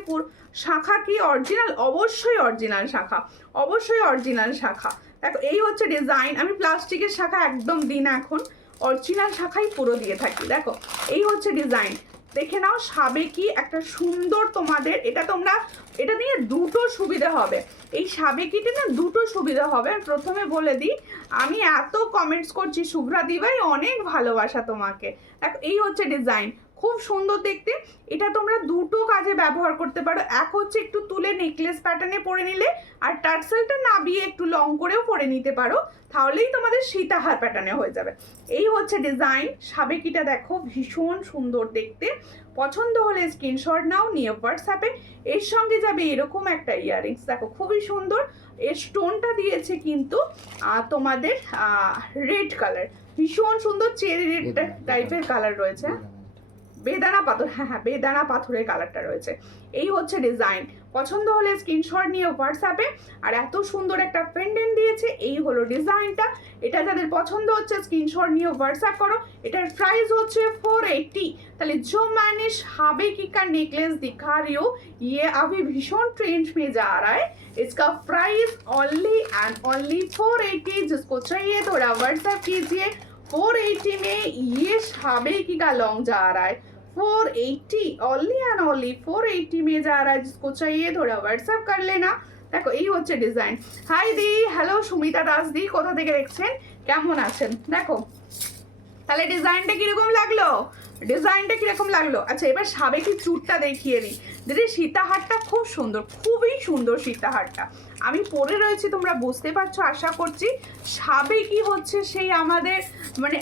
শাখা কি অরিজিনাল? অবশ্যই অরিজিনাল শাখা, অবশ্যই অরিজিনাল শাখা। দেখো এই হচ্ছে ডিজাইন, আমি প্লাস্টিকের শাখা একদম দিই না এখন, অরিজিনাল শাখাই পুরো দিয়ে থাকি। দেখো এই হচ্ছে ডিজাইন, দেখে নাও সাবেকি একটা সুন্দর তোমাদের। এটা তোমরা এটা নিয়ে দুটো সুবিধা হবে, এই সাবেকিটা না দুটো সুবিধা হবে। প্রথমে বলে দিই, আমি এত কমেন্টস করছি শুভ্রা দিভাই, অনেক ভালোবাসা তোমাকে। দেখো এই হচ্ছে ডিজাইন, খুব সুন্দর দেখতে। এটা তোমরা দুটো কাজে ব্যবহার করতে পারো। এক হচ্ছে একটু তুলে নেকলেস প্যাটার্নে পরে নিলে, আর টার্সেলটা নাবিয়ে একটু লং করেও পরে নিতে পারো, তাহলেই তোমাদের সীতাহার প্যাটার্নে হয়ে যাবে। এই হচ্ছে ডিজাইন, সাবেকিটা দেখো ভীষণ সুন্দর দেখতে। পছন্দ হলে স্ক্রিনশট নাও, নিয়ে হোয়াটসঅ্যাপে। এর সঙ্গে যাবে এরকম একটা ইয়াররিংস, দেখো খুবই সুন্দর। এর স্টোনটা দিয়েছে কিন্তু তোমাদের রেড কালার, ভীষণ সুন্দর চেরি রেড টাইপের কালার রয়েছে, বেদানা পাথর, হ্যাঁ হ্যাঁ বেদানা পাথরের কালারটা রয়েছে। এই হচ্ছে ডিজাইন, পছন্দ হলে স্ক্রিনশট নিয়ে হোয়াটসঅ্যাপে। আর এত সুন্দর একটা পেন্ডেন্ট দিয়েছে, এই হলো ডিজাইনটা। এটা যাদের পছন্দ হচ্ছে স্ক্রিনশট নিয়ে হোয়াটসঅ্যাপ করো। এটার প্রাইস হচ্ছে 480। তাহলে जो मैंने साबेकी का नेकलेस दिखा रही हूँ, ये अभी भीषण ट्रेंड में जा रहा है। इसका प्राइस ओनली एंड ओनली 480। जिसको चाहिए थोड़ा व्हाट्सएप कीजिए। 480 में ये साबेकी का लॉन्ग जा रहा है, 480 ओनली एंड ओनली 480 में जा रहा है। जिसको चाहिए थोड़ा व्हाट्सएप कर लेना। দেখো এই হচ্ছে ডিজাইন। হাই দি, হ্যালো সুমিতা দাস দি, কোথা থেকে দেখছেন, কেমন আছেন? দেখো তাহলে ডিজাইনটা কিরকম লাগলো? ডিজাইনটা কিরকম লাগলো? আচ্ছা এবার সাবেকি চুড়টা দেখিয়ে দিই। দিদি সীতাহারটা খুব সুন্দর, খুবই সুন্দর সীতাহারটা। আমি পরে রয়েছি, তোমরা বুঝতে পারছো আশা করছি। সাবেকি হচ্ছে সেই আমাদের মানে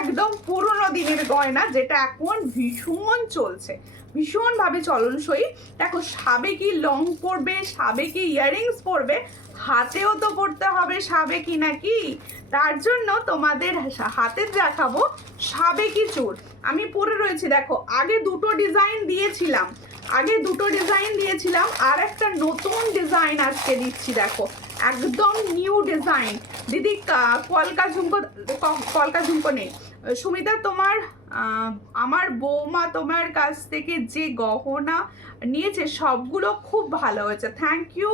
একদম পুরোনো দিনের গয়না, যেটা এখন ভীষণ চলছে, ভীষণভাবে চলনসই। দেখো সাবেকি লং পরবে, সাবেকি ইয়াররিংস পরবে, হাতেও তো পড়তে হবে সাবেকি নাকি? তার জন্য তোমাদের হাতে দেখাবো সাবেকি চুড়। আমি পরে রয়েছি, দেখো আগে দুটো ডিজাইন দিয়েছিলাম, আর একটা নতুন ডিজাইন আজকে দিচ্ছি। দেখো একদম নিউ ডিজাইন। দিদি কলকা ঝুমকো নেই সুমিতা, তোমার আমার বৌমা তোমার কাছ থেকে যে গহনা নিয়েছে সবগুলো খুব ভালো হয়েছে। Thank you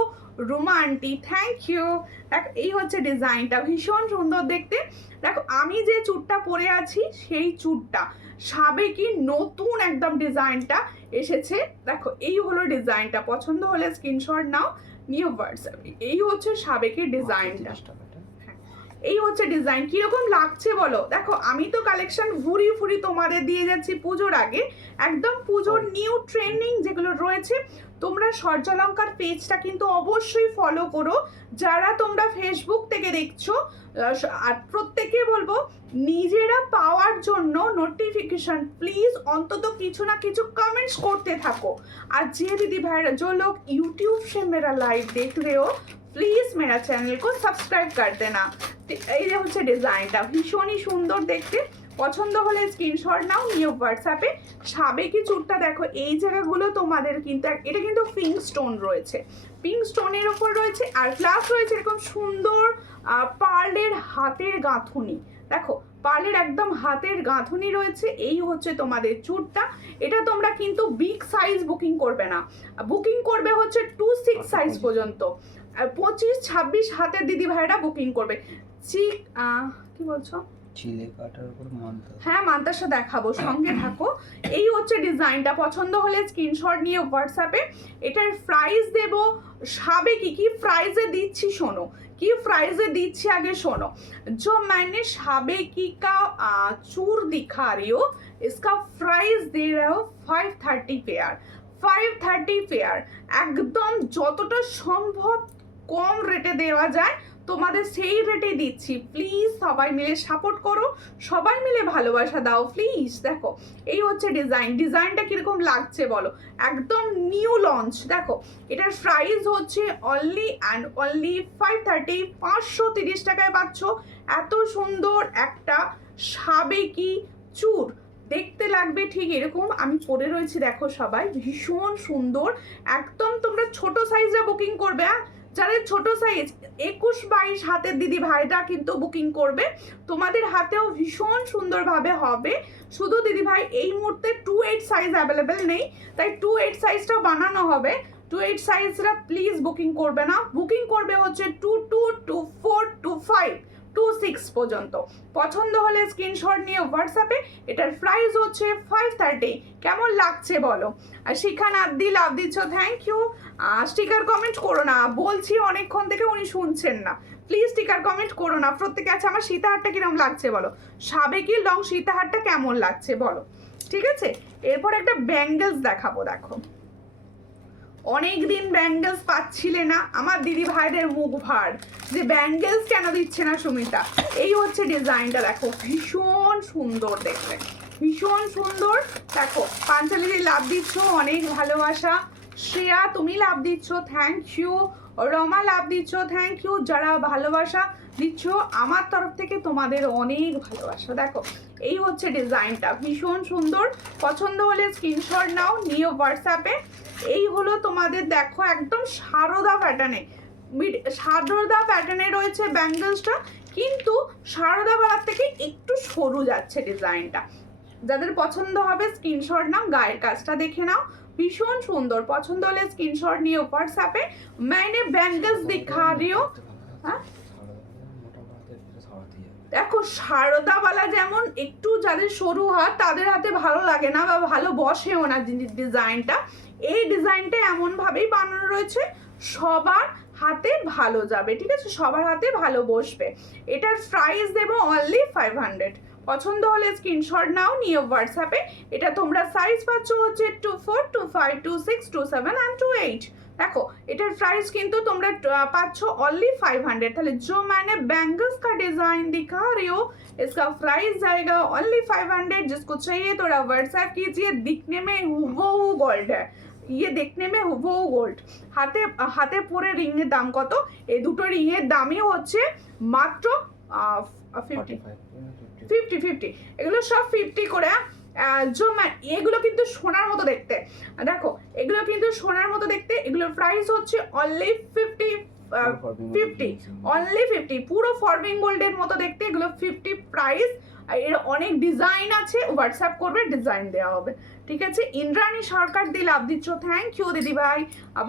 Ruma aunty, thank you. দেখো এই হচ্ছে ডিজাইনটা, ভীষণ সুন্দর দেখতে। দেখো আমি যে চুড়টা পরে আছি সেই চুড়টা সাবেকি নতুন একদম ডিজাইনটা এসেছে। দেখো এই হলো ডিজাইনটা, পছন্দ হলে স্ক্রিনশট নাও, নিউ হোয়াটসঅ্যাপে। এই হচ্ছে সাবেকি ডিজাইনটা, এই হচ্ছে ডিজাইন। কিরকম লাগছে বলো? দেখো আমি তো কালেকশন ভুরি তোমাদের দিয়ে যাচ্ছি পুজোর আগে, একদম পুজোর নিউ ট্রেন্ডিং যেগুলো রয়েছে। তোমরা সূর্যালঙ্কার পেজটা কিন্তু অবশ্যই ফলো করো, যারা তোমরা ফেসবুক থেকে দেখছো। আর প্রত্যেকে বলবো নিজেরা পাওয়ার জন্য নোটিফিকেশন প্লিজ অন্তত কিছু না কিছু কमेंट्स করতে থাকো। আর যে दीदी भाई जो लोग यूट्यूब से मेरा लाइव देख रहे हो प्लीज मेरा चैनल को सब्सक्राइब कर देना। এই যে হচ্ছে ডিজাইনটা, ভীষণই সুন্দর দেখতে। পছন্দ হলে স্ক্রিনশট নাও, নিউ হোয়াটসঅ্যাপে। সাবেকি চুড়টা দেখো এই জায়গাগুলো তোমাদের কিন্তু এটা কিন্তু পিঙ্ক স্টোন রয়েছে, পিঙ্ক স্টোনের ওপর রয়েছে, আর প্লাস রয়েছে এরকম সুন্দর পার্লের হাতের গাঁথুনি। দেখো পার্লের একদম হাতের গাঁথুনি রয়েছে। এই হচ্ছে তোমাদের চুড়টা। এটা তোমরা কিন্তু বিগ সাইজ বুকিং করবে না, বুকিং করবে হচ্ছে 2-6 সাইজ পর্যন্ত। 25-26 হাতের দিদি ভাইরা বুকিং করবে। কি বলছো? চিলে কাটার উপর মানতা, হ্যাঁ মান্তাসা দেখাবো, সঙ্গে থাকো। এই হচ্ছে ডিজাইনটা, পছন্দ হলে স্ক্রিনশট নিয়ে হোয়াটসঅ্যাপে। এটার প্রাইস দেব সাবেকি কি প্রাইসে দিচ্ছি শোনো, কি প্রাইসে দিচ্ছি আগে শোনো। जो मैंने साबेकी का चूर दिखा रही हो इसका प्राइस दे रहे हो 530 पेयर, 530 পেয়ার। একদম যতটা সম্ভব কম রেটে দেওয়া যায় তোমাদের সেই রেটে দিচ্ছি। প্লিজ সবাই মিলে সাপোর্ট করো, সবাই মিলে ভালোবাসা দাও প্লিজ। দেখো এই হচ্ছে ডিজাইনটা কিরকম লাগছে বলো? একদম নিউ লঞ্চ। দেখো এটার প্রাইস হচ্ছে অনলি অ্যান্ড অনলি 530, 530 টাকায় পাচ্ছ এত সুন্দর একটা সাবেকি চুড়। দেখতে লাগবে ঠিক এরকম। আমি পরে রয়েছি, দেখো সবাই ভীষণ সুন্দর। একদম তোমরা ছোট সাইজে বুকিং করবে, যাদের ছোট সাইজ 21-22 হাতের দিদি ভাইরা কিন্তু বুকিং করবে, তোমাদের হাতেও ভীষণ সুন্দরভাবে হবে। শুধু দিদি ভাই এই মুহূর্তে 28 সাইজ অ্যাভেলেবেল নেই, তাই 28 সাইজটা বানানো হবে। 28 সাইজরা প্লিজ বুকিং করবে না, বুকিং করবে হচ্ছে 22, 24, 25, 26 পর্যন্ত। পছন্দ হলে স্ক্রিনশট নিয়ে হোয়াটসঅ্যাপে। এটার প্রাইস হচ্ছে 530। কেমন লাগছে বলো? আর শিখান আদি লাভ দিচ্ছ, থ্যাংক ইউ। স্টিকার কমেন্ট করো না, বলছি অনেকক্ষণ থেকে উনি শুনছেন না, প্লিজ স্টিকার কমেন্ট করো না প্রত্যেকে। আছে আমার সীতাহারটা কিরকম লাগছে বলো? সাবেকি লং সীতাহারটা কেমন লাগছে বলো? ঠিক আছে, এরপর একটা ব্যাঙ্গেলস দেখাবো। দেখো অনেক দিন ব্যাঙ্গেলস পাচ্ছিলে না, আমার দিদি ভাইদের মুখ ভার যে ব্যাঙ্গেলস কেন দিচ্ছে না সুমিতা। এই হচ্ছে ডিজাইনটা, দেখো ভীষণ সুন্দর দেখতে, ভীষণ সুন্দর। দেখো পাঞ্চালি লাভ দিচ্ছ, অনেক ভালোবাসা। শ্রেয়া তুমি লাভ দিচ্ছ, থ্যাংক ইউ। রমা লাভ দিচ্ছ, থ্যাংক ইউ। যারা ভালোবাসা দিচ্ছ আমার তরফ থেকে তোমাদের অনেক ভালোবাসা। দেখো এই হচ্ছে ডিজাইনটা, ভীষণ সুন্দর। পছন্দ হলে স্ক্রিনশট নাও, নিয়ে হোয়াটসঅ্যাপে। এই হলো তোমাদের দেখো একদম সারদা প্যাটার্নে রয়েছে ব্যাঙ্গেলসটা, কিন্তু সারদা বেলার থেকে একটু সরু যাচ্ছে ডিজাইনটা। যাদের পছন্দ হবে স্ক্রিনশট নাও, গায়ের কাজটা দেখে নাও, ভীষণ সুন্দর। পছন্দ হলে স্ক্রিনশট নিয়ে হোয়াটসঅ্যাপে। मैंने बैंगल्स दिखा रही हो। হ্যাঁ দেখো সারদাওয়ালা যেমন একটু যাদের সরু হাত তাদের হাতে ভালো লাগে না বা ভালো বসেও না ডিজাইনটা, এই ডিজাইনটা এমন ভাবেই বানানো রয়েছে সবার হাতে ভালো যাবে, ঠিক আছে, সবার হাতে ভালো বসবে। এটার প্রাইস দেবো অনলি 500, পছন্দ হলে স্ক্রিনশট নাও, নিয়ে হোয়াটসঅ্যাপে। এটা তোমরা সাইজ পাচ্ছ হচ্ছে 24, 25, 26, 27 and 28। देखो এটার প্রাইস কিন্তু তোমরা পাচ্ছ অনলি 500। তাহলে जो मैंने बैंगल्स का डिजाइन दिखा रही हो इसका प्राइस जाएगा ओनली 500। जिसको चाहिए थोड़ा व्हाट्सएप कीजिए। दिखने में हुबहू गोल्ड है, ये देखने में হুবহু গোল্ড। হাতে হাতে পরে রিংয়ের দাম কত? এই দুটো রিংয়ের দামই হচ্ছে মাত্র 50 এগুলো সব 50 করে। এগুলো কিন্তু সোনার মতো দেখতে, দেখো এগুলো কিন্তু সোনার মতো দেখতে। এগুলোর প্রাইস হচ্ছে অনলি 50 অনলি 50। পুরো ফরবিং গোল্ডের মতো দেখতে, এগুলো 50 প্রাইস। এর অনেক ডিজাইন আছে, হোয়াটসঅ্যাপ করবে ডিজাইন দেওয়া হবে, ঠিক আছে। ইন্দ্রাণী সরকার দিয়ে লাভ দিচ্ছ, থ্যাংক ইউ দিদি ভাই।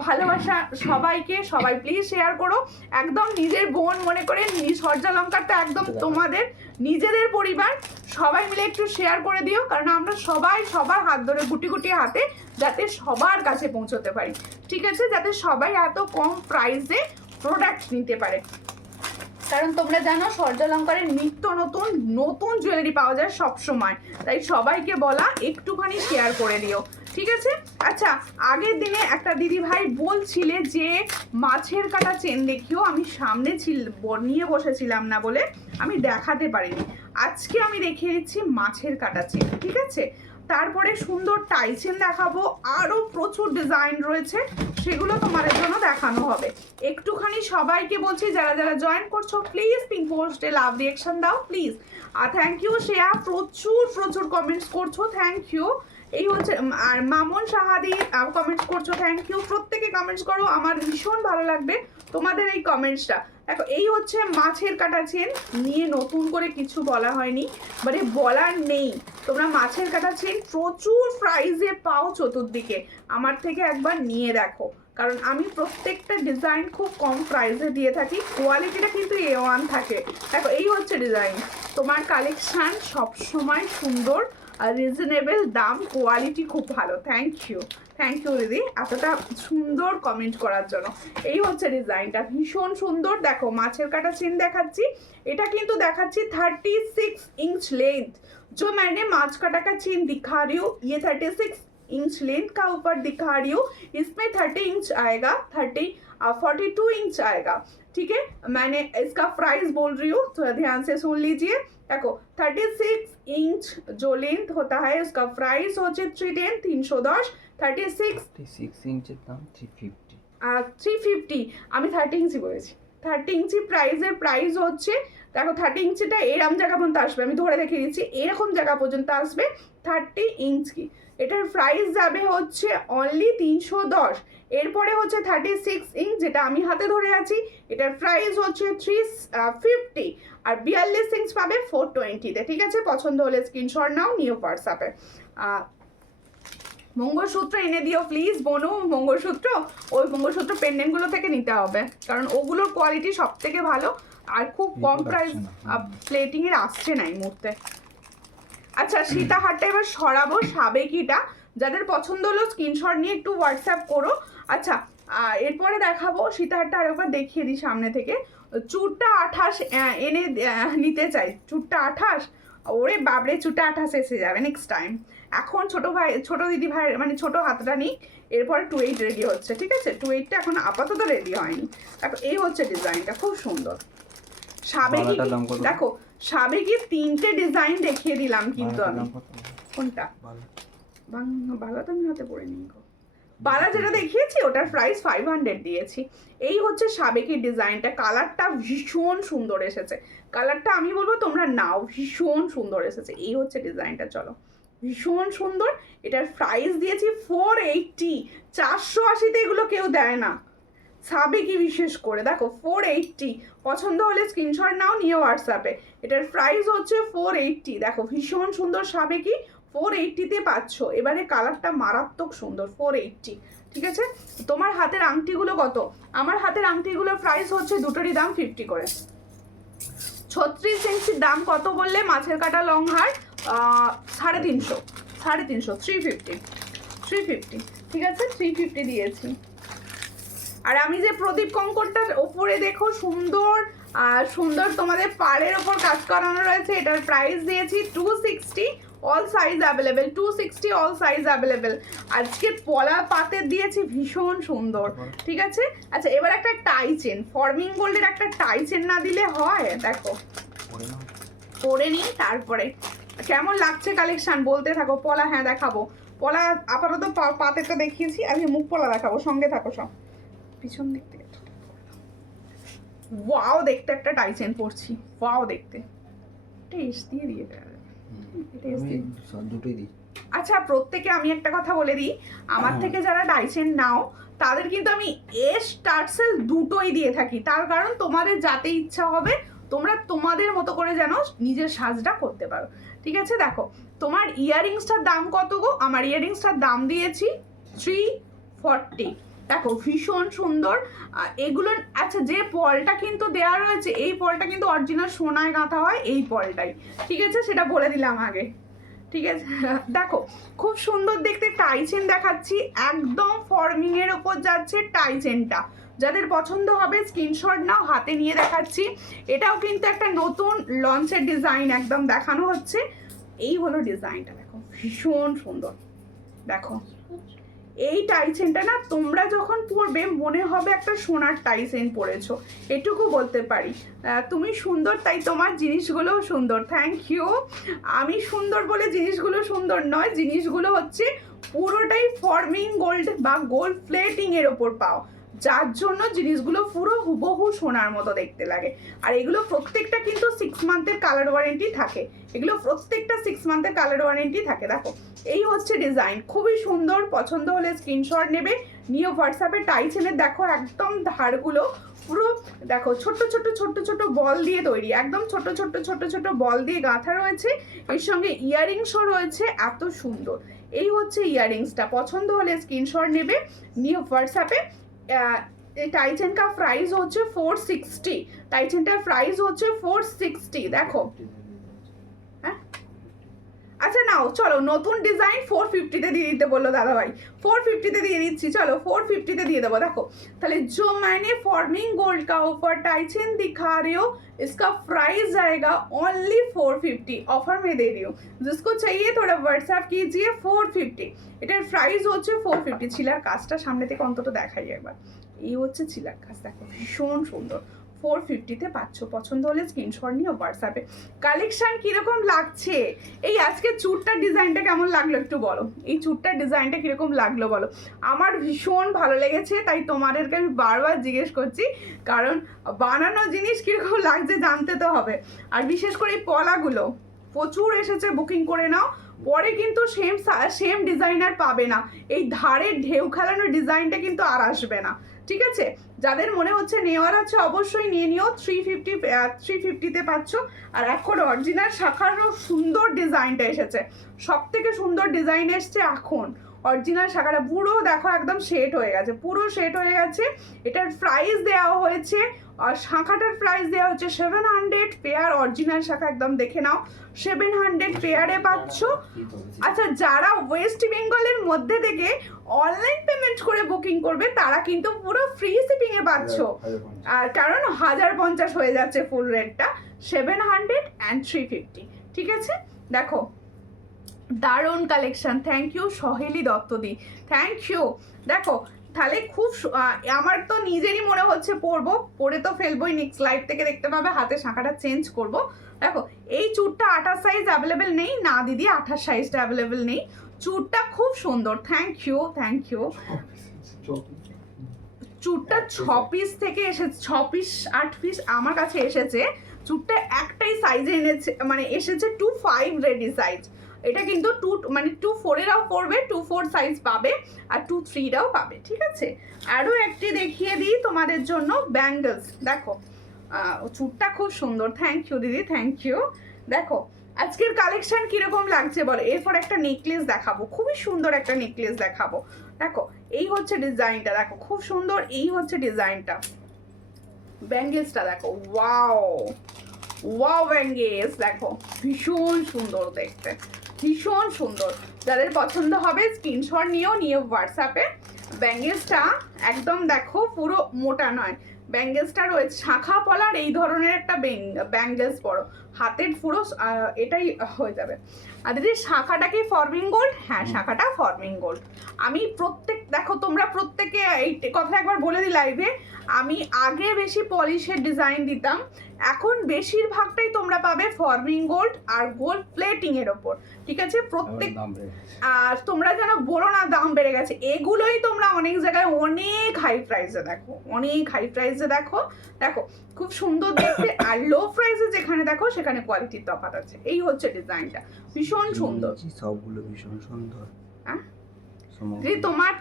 ভালোবাসা সবাইকে, সবাই প্লিজ শেয়ার করো। একদম নিজের বোন মনে করে, সূর্যালঙ্কারটা একদম তোমাদের নিজেদের পরিবার, সবাই মিলে একটু শেয়ার করে দিও। কারণ আমরা সবাই সবার হাত ধরে গুটি গুটি হাতে যাতে সবার কাছে পৌঁছতে পারি, ঠিক আছে, যাতে সবাই এত কম প্রাইসে প্রোডাক্ট নিতে পারে। কারণ তোমরা জানো সূর্যালঙ্কারের নিত্য নতুন নতুন জুয়েলারি পাওয়া যায় সব সময়, তাই সবাইকে বলা একটুখানি শেয়ার করে দিও, ঠিক আছে। আচ্ছা, আগের দিনে একটা দিদি ভাই বলছিলে যে মাছের কাটা চেন দেখিও, আমি সামনে নিয়ে বসেছিলাম না বলে আমি দেখাতে পারিনি। আজকে আমি দেখিয়ে দিচ্ছি মাছের কাটা চেন, ঠিক আছে। তারপরে সুন্দর টাই চেন দেখাবো, আরও প্রচুর ডিজাইন রয়েছে, সেগুলো তোমাদের জন্য দেখানো হবে। একটুখানি সবাইকে বলছি যারা যারা জয়েন করছো প্লিজ পিঙ্ক পোস্টে লাভ রিয়েকশন দাও প্লিজ। আর থ্যাংক ইউ শ্রেয়া, প্রচুর প্রচুর কমেন্টস করছো, থ্যাংক ইউ। এই হচ্ছে, আর মামুন সাহাদি কমেন্টস করছো, থ্যাংক ইউ। প্রত্যেকে কমেন্টস করো, আমার ভীষণ ভালো লাগবে তোমাদের এই কমেন্টসটা। দেখো এই হচ্ছে মাছের কাটা চেন, নিয়ে নতুন করে কিছু বলা হয়নি, মানে বলার নেই। তোমরা মাছের কাটা চেন প্রচুর প্রাইসে পাও চতুর্দিকে, আমার থেকে একবার নিয়ে দেখো। কারণ আমি প্রত্যেকটা ডিজাইন খুব কম প্রাইসে দিয়ে থাকি, কোয়ালিটিটা কিন্তু A1 থাকে। দেখো এই হচ্ছে ডিজাইন, তোমার কালেকশান সবসময় সুন্দর আর রিজনেবল দাম, কোয়ালিটি খুব ভালো। থ্যাংক ইউ দিদি এতটা সুন্দর কমেন্ট করার জন্য। এই হচ্ছে ডিজাইনটা, ভীষণ সুন্দর। দেখো মাছের কাটা চেন দেখাচ্ছি, এটা কিন্তু দেখাচ্ছি 36 इंच लेंथ। जो मैंने माछ काटा का चेन दिखा रही हूँ, ये 36 इंच लेंथ का ऊपर दिखा रही हूँ। इसमें 30 इंच आएगा, 42 इंच आएगा, ठीक है। मैंने इसका प्राइस बोल रही हूँ, थोड़ा ध्यान से सुन लीजिए। देखो 36 इंच जो लेंथ होता है उसका प्राइस होचे 310 36 इंचের দাম 350। 350 আমি 30 ইঞ্চি বলেছি। 30 ইঞ্চি প্রাইসের প্রাইস হচ্ছে, দেখো 30 ইঞ্চিটা এরকম জায়গা পর্যন্ত আসবে, আমি ধরে রেখে দিচ্ছি, এরকম জায়গা পর্যন্ত আসবে 30 ইঞ্চি। এটার প্রাইস যাবে হচ্ছে অনলি 310। এরপরে হচ্ছে 36 ইঞ্চ, যেটা আমি হাতে ধরে আছি, এটার প্রাইস হচ্ছে 350। আর 42 ইঞ্চ পাবে 420-তে, ঠিক আছে। পছন্দ হলে স্ক্রিনশট নাও, নিও হোয়াটসঅ্যাপে। মঙ্গলসূত্র এনে দিও প্লিজ বনু, মঙ্গলসূত্র, ওই মঙ্গলসূত্র পেন্ডেন্টগুলো থেকে নিতে হবে, কারণ ওগুলোর কোয়ালিটি সব থেকে ভালো আর খুব কম প্রাইস প্লেটিংয়ের আসছে না এই মুহূর্তে। আচ্ছা, সীতাহারটা এবার সরাবো, সাবেকিটা যাদের পছন্দ হলো স্ক্রিনশট নিয়ে একটু হোয়াটসঅ্যাপ করো। আচ্ছা, এরপরে দেখাবো সীতাহারটা আরেকবার দেখিয়ে দিই সামনে থেকে। চুরটা 28 এনে নিতে চাই, চুরটা 28, ওরে বাবরে চুরটা 28 এসে যাবে নেক্সট টাইম। এখন ছোট দিদি ভাই মানে ছোট হাতটা নিই, এরপরে 28 রেডি হচ্ছে, ঠিক আছে। 28টা এখন আপাতত রেডি হয়নি। দেখো এই হচ্ছে ডিজাইনটা, খুব সুন্দর। সাবেকি দেখো, সাবেকি 3টে ডিজাইন দেখিয়ে দিলাম কিন্তু আমি। কোনটা বালা তো আমি হাতে পরে নিই, বালা যেটা দেখিয়েছি ওটার প্রাইস 500 দিয়েছি। এই হচ্ছে সাবেকি ডিজাইনটা, কালারটা ভীষণ সুন্দর এসেছে, কালারটা আমি বলবো তোমরা নাও, ভীষণ সুন্দর এসেছে। এই হচ্ছে ডিজাইনটা, চলো ভীষণ সুন্দর। এটার প্রাইস দিয়েছি 480। 480-তে এগুলো কেউ দেয় না, সাবেকি বিশেষ করে। দেখো 480, পছন্দ হলে স্ক্রিনশট নাও, নিয়ে হোয়াটসঅ্যাপে। এটার প্রাইস হচ্ছে 480। দেখো ভীষণ সুন্দর সাবেকি, 480-তে পাচ্ছ। এবারে কালারটা মারাত্মক সুন্দর, 480, ঠিক আছে। তোমার হাতের আংটিগুলো কত? আমার হাতের আংটিগুলোর প্রাইস হচ্ছে দুটোরই দাম 50 করে। 36 ইঞ্চির দাম কত বললে? মাছের কাটা লং হার 350, 350, ঠিক আছে, 350 দিয়েছি। আর আমি যে প্রদীপ কঙ্করটার ওপরে দেখো সুন্দর আর সুন্দর তোমাদের পাড়ের ওপর কাজ করানো রয়েছে। এটার প্রাইস দিয়েছি 260, all size available, 260 all size available. আজকে পলা পাতের দিয়েছি ভীষণ সুন্দর, ঠিক আছে। আচ্ছা এবার একটা টাই চেন, ফর্মিং গোল্ডের একটা টাই চেন না দিলে হয়? দেখো পরে নিই, তারপরে কেমন লাগছে কালেকশন বলতে থাকো। পলা হ্যাঁ দেখাবো, পলা আপাতত পাতে তো দেখিয়েছি, আমি মুখ পলা দেখাবো, সঙ্গে থাকো সব। পিছন দিক থেকে ওয়াও দেখতে একটা টাই চেন পরছি, ওয়াও দেখতে। টেস্ট দিয়ে দিয়ে দুটোই দিই। আচ্ছা প্রত্যেকে আমি একটা কথা বলে দিই, আমার থেকে যারা ডাইসেন নাও তাদের কিন্তু আমি এস টার্সেল দুটোই দিয়ে থাকি। তার কারণ তোমাদের যাতে ইচ্ছা হবে তোমরা তোমাদের মতো করে যেন নিজের সাজটা করতে পারো, ঠিক আছে। দেখো তোমার ইয়াররিংসটার দাম কত গো? আমার ইয়াররিংসটার দাম দিয়েছি 340। দেখো ভীষণ সুন্দর এগুলো। আচ্ছা যে পলটা কিন্তু দেওয়া রয়েছে, এই পলটা কিন্তু অরিজিনাল সোনায় গাঁথা হয়, এই পলটাই, ঠিক আছে, সেটা বলে দিলাম আগে, ঠিক আছে। দেখো খুব সুন্দর দেখতে টাই চেন দেখাচ্ছি, একদম ফর্মিং এর ওপর যাচ্ছে টাই চেনটা। যাদের পছন্দ হবে স্ক্রিনশট নাও, হাতে নিয়ে দেখাচ্ছি। এটাও কিন্তু একটা নতুন লঞ্চের ডিজাইন একদম দেখানো হচ্ছে। এই হলো ডিজাইনটা, দেখো ভীষণ সুন্দর। দেখো এই টাই চেনটা না তোমরা যখন পরবে মনে হবে একটা সোনার টাই চেন পরেছো, এটুকু বলতে পারি। তুমি সুন্দর তাই তোমার জিনিসগুলোও সুন্দর। Thank you. আমি সুন্দর বলে জিনিসগুলো সুন্দর নয়, জিনিসগুলো হচ্ছে পুরোটাই ফর্মিং গোল্ড বা গোল্ড প্লেটিং এর ওপর পাও, যার জন্য জিনিসগুলো পুরো হুবহু সোনার মতো দেখতে লাগে। আর এগুলো প্রত্যেকটা কিন্তু 6 মান্থের কালার ওয়ারেন্টি থাকে, এগুলো প্রত্যেকটা 6 মান্থের কালার ওয়ারেন্টি থাকে। দেখো এই হচ্ছে ডিজাইন, খুবই সুন্দর। পছন্দ হলে স্ক্রিনশট নেবে, নিয়ে হোয়াটসঅ্যাপে টাই চেনের দেখো একদম ধারগুলো পুরো দেখো ছোট ছোট ছোট ছোট বল দিয়ে তৈরি, একদম ছোট ছোট ছোট ছোট বল দিয়ে গাঁথা রয়েছে। এর সঙ্গে ইয়াররিংসও রয়েছে, এত সুন্দর। এই হচ্ছে ইয়াররিংসটা, পছন্দ হলে স্ক্রিনশট নেবে, নিয়ে হোয়াটসঅ্যাপে। টাই চেন কা প্রাইস হচ্ছে 460, টাই চেনটার প্রাইস হচ্ছে 460। দেখো আচ্ছা নাও চলো নতুন ডিজাইন 450-তে দিয়ে দিতে বললো দাদা ভাই, 450-তে দিয়ে দিচ্ছি, চলো 450-তে দিয়ে দেবো। देखो তাহলে जो मैंने फॉर्मिंग गोल्ड का ऊपर टाई चेन दिखा रही हो इसका प्राइस आएगा ओनली 450, ऑफर में दे रही हूँ। जिसको चाहिए थोड़ा व्हाट्सएप कीजिए 450। এটার প্রাইস হচ্ছে 450। ছিলার কাজটা সামনে থেকে অন্তত দেখাই একবার, এই হচ্ছে ছিলার কাজ, দেখো ভীষণ সুন্দর। 450-তে পাচ্ছ, পছন্দ হলে স্ক্রিনশট নিয়ে হোয়াটসঅ্যাপে। কালেকশন কিরকম লাগছে? এই আজকে চুটটার ডিজাইনটা কেমন লাগলো একটু বলো, এই চুটটার ডিজাইনটা কিরকম লাগলো বলো। আমার ভীষণ ভালো লেগেছে, তাই তোমাদেরকে আমি বারবার জিজ্ঞেস করছি, কারণ বানানো জিনিস কিরকম লাগছে জানতে তো হবে। আর বিশেষ করে এই পলাগুলো প্রচুর এসেছে, বুকিং করে নাও, পরে কিন্তু সেম ডিজাইনার পাবে না। এই ধারের ঢেউ খেলানো ডিজাইনটা কিন্তু আর আসবে না, ঠিক আছে। যাদের মনে হচ্ছে নেওয়ার আছে অবশ্যই নিয়ে নিও। 350-তে পাচ্ছ। আর এখন অরিজিনাল শাখারও সুন্দর ডিজাইনটা এসেছে, সব থেকে সুন্দর ডিজাইন এসছে এখন অরিজিনাল শাখাটা। পুরো দেখো একদম সেট হয়ে গেছে, পুরো সেট হয়ে গেছে। এটার প্রাইস দেওয়া হয়েছে, আর শাখাটার প্রাইস দেওয়া হচ্ছে 700 পেয়ার। অরিজিনাল শাখা একদম দেখে নাও, 700 পেয়ারে পাচ্ছ। আচ্ছা যারা ওয়েস্ট বেঙ্গলের মধ্যে থেকে অনলাইন পেমেন্ট করে বুকিং করবে তারা কিন্তু পুরো ফ্রি শিপিং এ পাচ্ছ। আর কারণ 1050 হয়ে যাচ্ছে ফুল রেটটা, 700 and 350, ঠিক আছে। দেখো দারুণ কালেকশন, থ্যাংক ইউ সহেলি দত্তদি, থ্যাংক ইউ। দেখো তাহলে খুব আমার তো নিজেরই মনে হচ্ছে পরবো, পরে তো ফেলবোই, নেক্সট লাইভ থেকে দেখতে পাবে। হাতে শাখাটা চেঞ্জ করব। দেখো এই চুটটা 28 সাইজ অ্যাভেলেবেল নেই না দিদি, 28 সাইজটা অ্যাভেলেবেল নেই। চুটটা খুব সুন্দর, থ্যাংক ইউ থ্যাংক ইউ। চুটটা 6 পিস থেকে এসেছে, 6 পিস 8 পিস আমার কাছে এসেছে। চুটটা একটাই সাইজে এনেছে, মানে এসেছে 25 রেডি সাইজ। এটা কিন্তু 24-এরাও পড়বে, 24 সাইজ পাবে, আর 23-রাও পাবে, ঠিক আছে। আরও একটি দেখিয়ে দিই তোমাদের জন্য, ব্যাঙ্গলস। দেখো চুটটা খুব সুন্দর, থ্যাংক ইউ দিদি, থ্যাংক ইউ। দেখো আজকের কালেকশন কিরকম লাগছে বলো। এরপর একটা নেকলেস দেখাবো, খুবই সুন্দর একটা নেকলেস দেখাবো। দেখো এই হচ্ছে ডিজাইনটা, দেখো খুব সুন্দর, এই হচ্ছে ডিজাইনটা। ব্যাঙ্গেলসটা দেখো, ওয়াও ওয়াও ব্যাঙ্গেলস, দেখো ভীষণ সুন্দর দেখতে, ভীষণ সুন্দর। যাদের পছন্দ হবে স্ক্রিনশট নিয়ে হোয়াটসঅ্যাপে। ব্যাঙ্গেলসটা একদম দেখো পুরো মোটা নয়, ব্যাঙ্গেলসটা রয়েছে শাখা পলার এই ধরনের একটা ব্যাঙ্গেলস পরো, হাতের পুরো এটাই হয়ে যাবে। আর দিদি শাখাটা কি ফর্মিং গোল্ড? হ্যাঁ শাখাটা ফর্মিং গোল্ড। আমি দেখো তোমরা প্রত্যেকে এই কথা একবার বলে দিই লাইভে, আমি আগে বেশি পলিশের ডিজাইন দিতাম, এখন বেশিরভাগটাই তোমরা পাবে ফর্মিং গোল্ড আর গোল্ড প্লেটিং এর ওপর, ঠিক আছে? আর তোমরা যেন বলো না দাম বেড়ে গেছে, এগুলোই তোমরা অনেক জায়গায় অনেক হাই প্রাইসে দেখো, অনেক হাই প্রাইসে দেখো। দেখো খুব সুন্দর দেখতে, আর লো প্রাইসে যেখানে দেখো সেখানে কোয়ালিটির তফাৎ আছে। এই হচ্ছে ডিজাইনটা, ভীষণ সুন্দর, সবগুলো ভীষণ সুন্দর। যে তোমার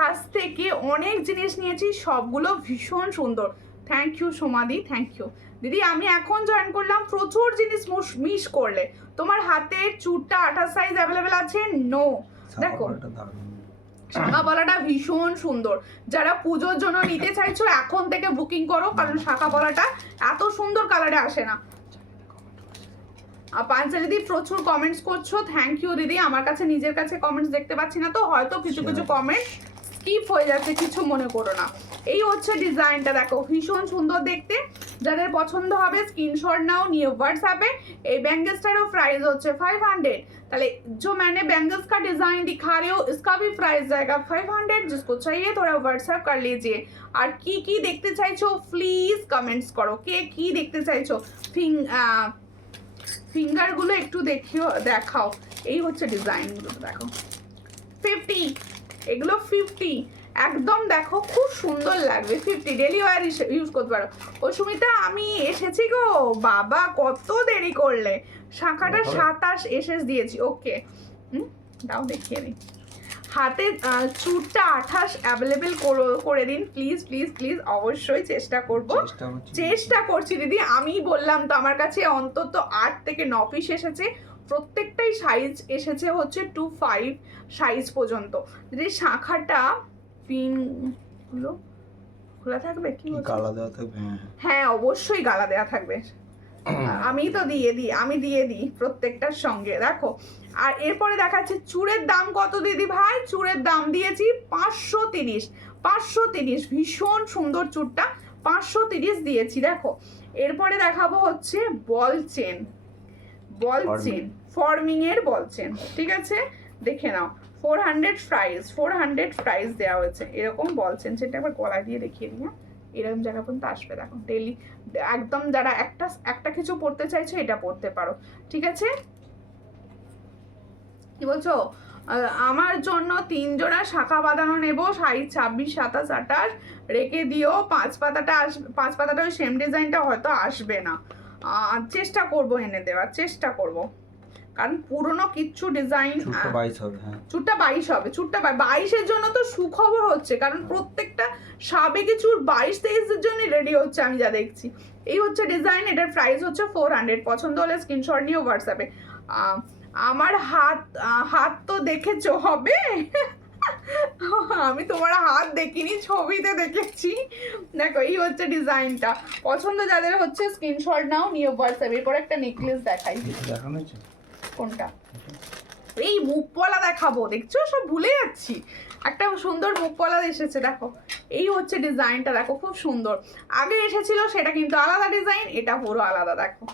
কাছ থেকে অনেক জিনিস নিয়েছি, সবগুলো ভীষণ সুন্দর। থ্যাংক ইউ সোমাদি, থ্যাংক ইউ দিদি। আমি এখন জয়েন করলাম, প্রচুর জিনিস মিস করলে। তোমার হাতের চুরটা 28 সাইজ অ্যাভেলেবেল আছে। নো দেখো শাখা পলাটা ভীষণ সুন্দর, যারা পুজোর জন্য নিতে চাইছো এখন থেকে বুকিং করো, কারণ শাখা পলাটা এত সুন্দর কালারে আসে না। পাঞ্চালি দিদি প্রচুর কমেন্টস করছো, থ্যাংক ইউ দিদি। আমার কাছে নিজের কাছে কমেন্টস দেখতে পাচ্ছি না, তো হয়তো কিছু কিছু কমেন্ট স্কিপ হয়ে যাচ্ছে, কিছু মনে করো না। এই হচ্ছে ডিজাইনটা, দেখো ভীষণ সুন্দর দেখতে। যাদের পছন্দ হবে স্ক্রিনশট नाओ, নিয়ে व्हाट्सएप এই बैंगल्सটারও प्राइस হচ্ছে 500। তাহলে जो मैंने बैंगल्स का डिजाइन दिखा रहे हो इसका भी प्राइस जाएगा 500। जिसको चाहिए थोड़ा व्हाट्सएप कर लीजिए। আর কি দেখতে চাইছো প্লিজ কমেন্টস করো, কে কি দেখতে চাইছো। ফিঙ্গারগুলো একটু দেখাও। এই হচ্ছে ডিজাইনগুলো দেখো, 50 এগুলো 50 একদম দেখো খুব সুন্দর লাগবে। 50 ডেলি ওয়্যার ইউজ করতে পারো। ও সুমিতা আমি এসেছি গো বাবা, কত দেরি করলে। শাখাটা 27 এসএস দিয়েছি। ওকে দাও দেখিয়ে দিই। হাতে চুরটা 28 অ্যাভেলেবেল করে দিন প্লিজ প্লিজ প্লিজ, অবশ্যই চেষ্টা করব, চেষ্টা করছি দিদি। আমি বললাম তো আমার কাছে অন্তত 8 থেকে 9 পিস এসেছে, প্রত্যেকটাই সাইজ এসেছে হচ্ছে 25 সাইজ পর্যন্ত। যদি শাখাটা পিনগুলো খোলা থাকবে, কি গালা দেওয়া থাকবে? হ্যাঁ অবশ্যই গালা দেওয়া থাকবে, আমি তো দিয়ে দিই প্রত্যেকটার সঙ্গে। দেখো আর এরপরে দেখাচ্ছে চুড়ের দাম কত দিদি ভাই। চুড়ের দাম দিয়েছি 530 ভীষণ সুন্দর চুড়টা 530 দিয়েছি। দেখো এরপরে দেখাবো হচ্ছে বল চেন ফর্মিং এর বল চেন, ঠিক আছে দেখে নাও। 400 প্রাইস দেওয়া হয়েছে এরকম বল চেন। সেটা একবার গলায় দিয়ে দেখিয়ে দিই। এরকম জায়গা পর্যন্ত আসবে, দেখো ডেলি একদম যারা একটা কিছু পড়তে চাইছো এটা পড়তে পারো, ঠিক আছে। কি বলছো? আমার জন্য 3 জোড়া শাখা বাঁধানো নেবো, সাইজ 26, 27, 28 রেখে দিও। 5 পাতাটা ওই সেম ডিজাইনটা হয়তো আসবে না, চেষ্টা করব এনে দেওয়ার চেষ্টা করব, কারণ পুরনো কিচ্ছু ডিজাইন। চুটটা 22 হবে। হ্যাঁ চুটটা 22 হবে। চুটটা 22-এর জন্য তো সুখবর হচ্ছে, কারণ প্রত্যেকটা সাবেকি চুর 22-23-এর জন্য রেডি হচ্ছে আমি যা দেখছি। এই হচ্ছে ডিজাইন, এটার প্রাইস হচ্ছে 400। পছন্দ হলে স্ক্রিনশট নিও হোয়াটসঅ্যাপে। আমার হাত তো দেখেছো হবে আমি তোমার হাত দেখিনি, ছবিতে দেখেছি। দেখো এই হচ্ছে ডিজাইনটা, পছন্দ যাদের হচ্ছে স্ক্রিনশট নাও, নিয়ে হোয়াটসঅ্যাপ। এরপর একটা নেকলেস দেখাই। দেখানো হয়েছে কোনটা? এই মুখপলা দেখাবো, দেখছো সব ভুলে যাচ্ছি। একটা সুন্দর মুখপলা এসেছে দেখো, এই হচ্ছে ডিজাইনটা দেখো খুব সুন্দর। আগে এসেছিল সেটা কিন্তু আলাদা ডিজাইন, এটা পুরো আলাদা। দেখো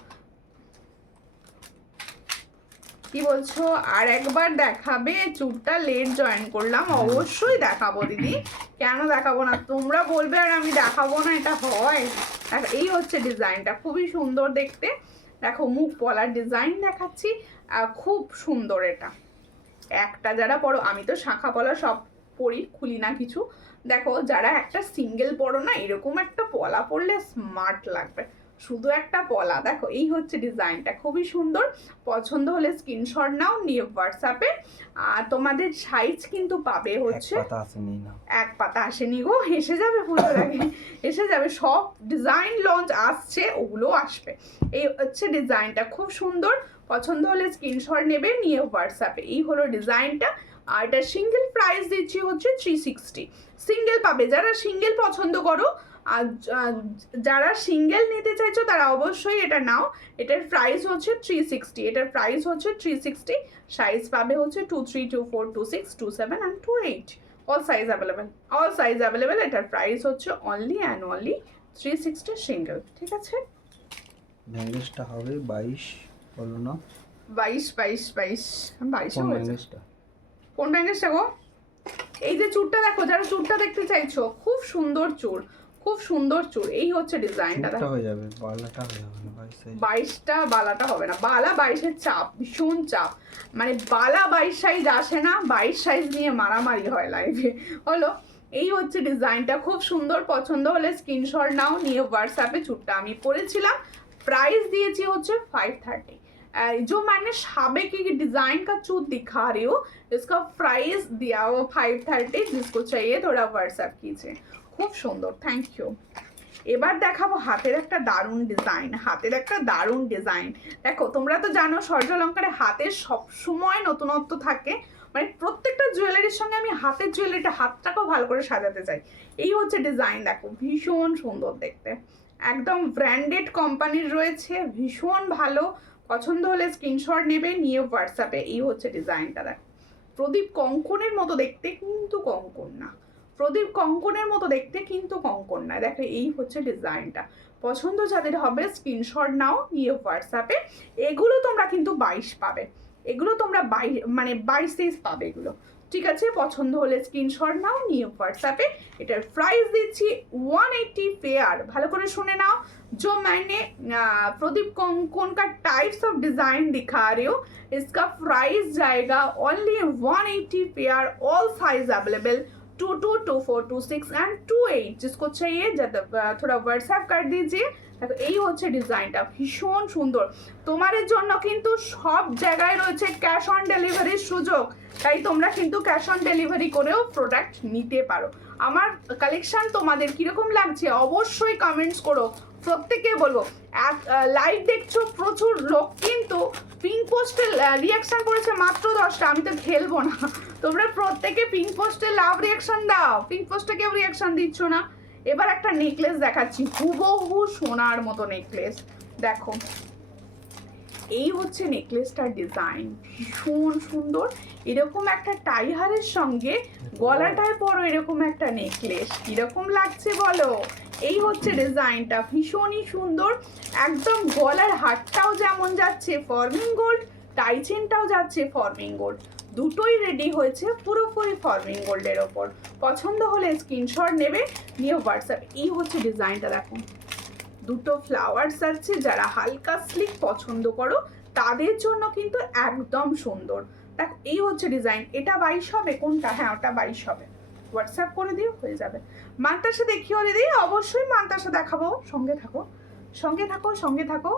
কি বলছো আর একবার দেখাবে? চুলটা লেট জয়েন করলাম, অবশ্যই দেখাবো দিদি, কেন দেখাবো না। তোমরা বলবে আর আমি দেখাবো না, এটা হয়? দেখো এই হচ্ছে ডিজাইনটা, খুবই সুন্দর দেখতে। দেখো মুখ পলার ডিজাইন দেখাচ্ছি, খুব সুন্দর। এটা একটা যারা পরো, আমি তো শাখা পলা সব পরি, খুলি না কিছু। দেখো যারা একটা সিঙ্গেল পরো না, এরকম একটা পলা পরলে স্মার্ট লাগবে, শুধু একটা পলা। দেখো এই হচ্ছে ডিজাইনটা, খুবই সুন্দর। পছন্দ হলে স্ক্রিনশট নাও, নিয়ে হোয়াটসঅ্যাপে। আর তোমাদের সাইজ কিন্তু পাবে হচ্ছে এক পাতা আসেনি গো, এসে যাবে পুজোর আগে, এসে যাবে। সব ডিজাইন লঞ্চ আসছে, ওগুলো আসবে। এই হচ্ছে ডিজাইনটা, খুব সুন্দর। পছন্দ হলে স্ক্রিনশট নেবে, নিয়ে হোয়াটসঅ্যাপে। এই হলো ডিজাইনটা। আর এটা সিঙ্গেল প্রাইস দিচ্ছি হচ্ছে 360। সিঙ্গেল পাবে যারা সিঙ্গেল পছন্দ করো, আর যারা সিঙ্গেল নিতে চাইছো তারা অবশ্যই এটা নাও। এটার প্রাইস হচ্ছে 360, এটার প্রাইস হচ্ছে 360। সাইজ পাবে হচ্ছে 23, 24, 26, 27 and 28। অল সাইজ অ্যাভেলেবেল, এটার প্রাইস হচ্ছে অনলি অ্যান্ড অনলি 360 সিঙ্গেল, ঠিক আছে? ব্যাঙ্গেজটা হবে 22, বলো না 22 22 22 22 কোন হয়েছে। ব্যাঙ্গেজটা? কোন ব্যাঙ্গেজটা গো? এই যে চুড়টা দেখো, যারা চুড়টা দেখতে চাইছো, খুব সুন্দর চুড়, খুব সুন্দর চুড়। এই হচ্ছে ডিজাইনটা। চুপটা হয়ে যাবে, বালাটা হয়ে যাবে না 22 সাইজ। 22টা বালাটা হবে না, বালা 22-এর চাপ, ভীষণ চাপ, মানে বালা 22 সাইজ আসে না, 22 সাইজ নিয়ে মারামারি হয় লাইভে। হলো, এই হচ্ছে ডিজাইনটা, খুব সুন্দর। পছন্দ হলে স্ক্রিনশট নাও, নিয়ে হোয়াটসঅ্যাপে চুটটা আমি পরেছিলাম, প্রাইস दिएছি হচ্ছে 530। जो मैंने साबे की डिजाइन का चूत दिखा रही हूँ, इसका प्राइस दिया हुआ 530। जिसको चाहिए थोड़ा व्हाट्सएप कीजिए। খুব সুন্দর, থ্যাংক ইউ। এবার দেখাবো হাতের একটা দারুণ ডিজাইন, হাতের একটা দারুণ ডিজাইন। দেখো, তোমরা তো জানো সূর্যালঙ্কারে হাতের সবসময় নতুনত্ব থাকে, মানে প্রত্যেকটা জুয়েলারির সঙ্গে আমি হাতের জুয়েলারিটা, হাতটাকেও ভালো করে সাজাতে চাই। এই হচ্ছে ডিজাইন, দেখো ভীষণ সুন্দর দেখতে, একদম ব্র্যান্ডেড কোম্পানির রয়েছে, ভীষণ ভালো। পছন্দ হলে স্ক্রিনশট নেবে, নিয়ে হোয়াটসঅ্যাপে। এই হচ্ছে ডিজাইনটা, দেখো প্রদীপ কঙ্কনের মতো দেখতে, কিন্তু কঙ্কন না, প্রদীপ কঙ্কনের মতো দেখতে কিন্তু কঙ্কন না। দেখো এই হচ্ছে ডিজাইনটা, পছন্দ যাদের হবে স্ক্রিনশট নাও, নিয়ে হোয়াটসঅ্যাপে। এগুলো তোমরা কিন্তু 22 পাবে, এগুলো তোমরা 22 সাইজ পাবে এগুলো, ঠিক আছে? পছন্দ হলে স্ক্রিনশট নাও, নিয়ে হোয়াটসঅ্যাপে। এটার প্রাইস দিচ্ছি 180 পেয়ার। ভালো করে শুনে নাও, जो मैंने प्रदीप कोंकण का टाइप्स ऑफ डिजाइन दिखा रही हूँ, इसका प्राइस जाएगा only 180 pair, all size available, 22, 24, 26 and 28। जिसको चाहिए थोड़ा व्हाट्सएप कर दीजिए। দেখো এই হচ্ছে ডিজাইনটা, ভীষণ সুন্দর। তোমাদের জন্য কিন্তু সব জায়গায় রয়েছে ক্যাশ অন ডেলিভারির সুযোগ, তাই তোমরা কিন্তু ক্যাশ অন ডেলিভারি করেও প্রোডাক্ট নিতে পারো। আমার কালেকশন তোমাদের কিরকম লাগছে অবশ্যই কমেন্টস করো, প্রত্যেকে বলবো। লাইভ দেখছো প্রচুর লোক, কিন্তু পিঙ্ক পোস্টে রিয়াকশন করেছে মাত্র 10টা। আমি তো খেলবো না, তোমরা প্রত্যেকে পিঙ্ক পোস্টে লাভ রিয়াকশন দাও, পিঙ্ক পোস্টে কেউ রিয়াকশন দিচ্ছ না। এবার একটা নেকলেস দেখাচ্ছি, হুবহু সোনার মতো নেকলেস। দেখো এই হচ্ছে নেকলেসটার ডিজাইন, ভীষণ সুন্দর। এরকম একটা টাইহারের সঙ্গে গলাটায় পরো এরকম একটা নেকলেস, কিরকম লাগছে বলো? এই হচ্ছে ডিজাইনটা, ভীষণই সুন্দর। একদম গলার হারটাও যেমন যাচ্ছে ফর্মিং গোল্ড, টাই চেনটাও যাচ্ছে ফর্মিং গোল্ড, দুটোই রেডি হয়েছে পুরোপুরি ফর্মিং গোল্ডের ওপর। পছন্দ হলে স্ক্রিনশট নেবে, নিয়ে হোয়াটসঅ্যাপ। এই হচ্ছে ডিজাইনটা, দেখো দুটো ফ্লাওয়ার্স আছে, যারা হালকা স্লিক পছন্দ করো তাদের জন্য কিন্তু একদম সুন্দর। দেখো এই হচ্ছে ডিজাইন, এটা 22 হবে কোনটা? হ্যাঁ ওটা 22 হবে, হোয়াটসঅ্যাপ করে দিও, হয়ে যাবে। মান্তাসা দেখিও দিদি, অবশ্যই মান্তাসা দেখাবো, সঙ্গে থাকো সঙ্গে থাকো সঙ্গে থাকো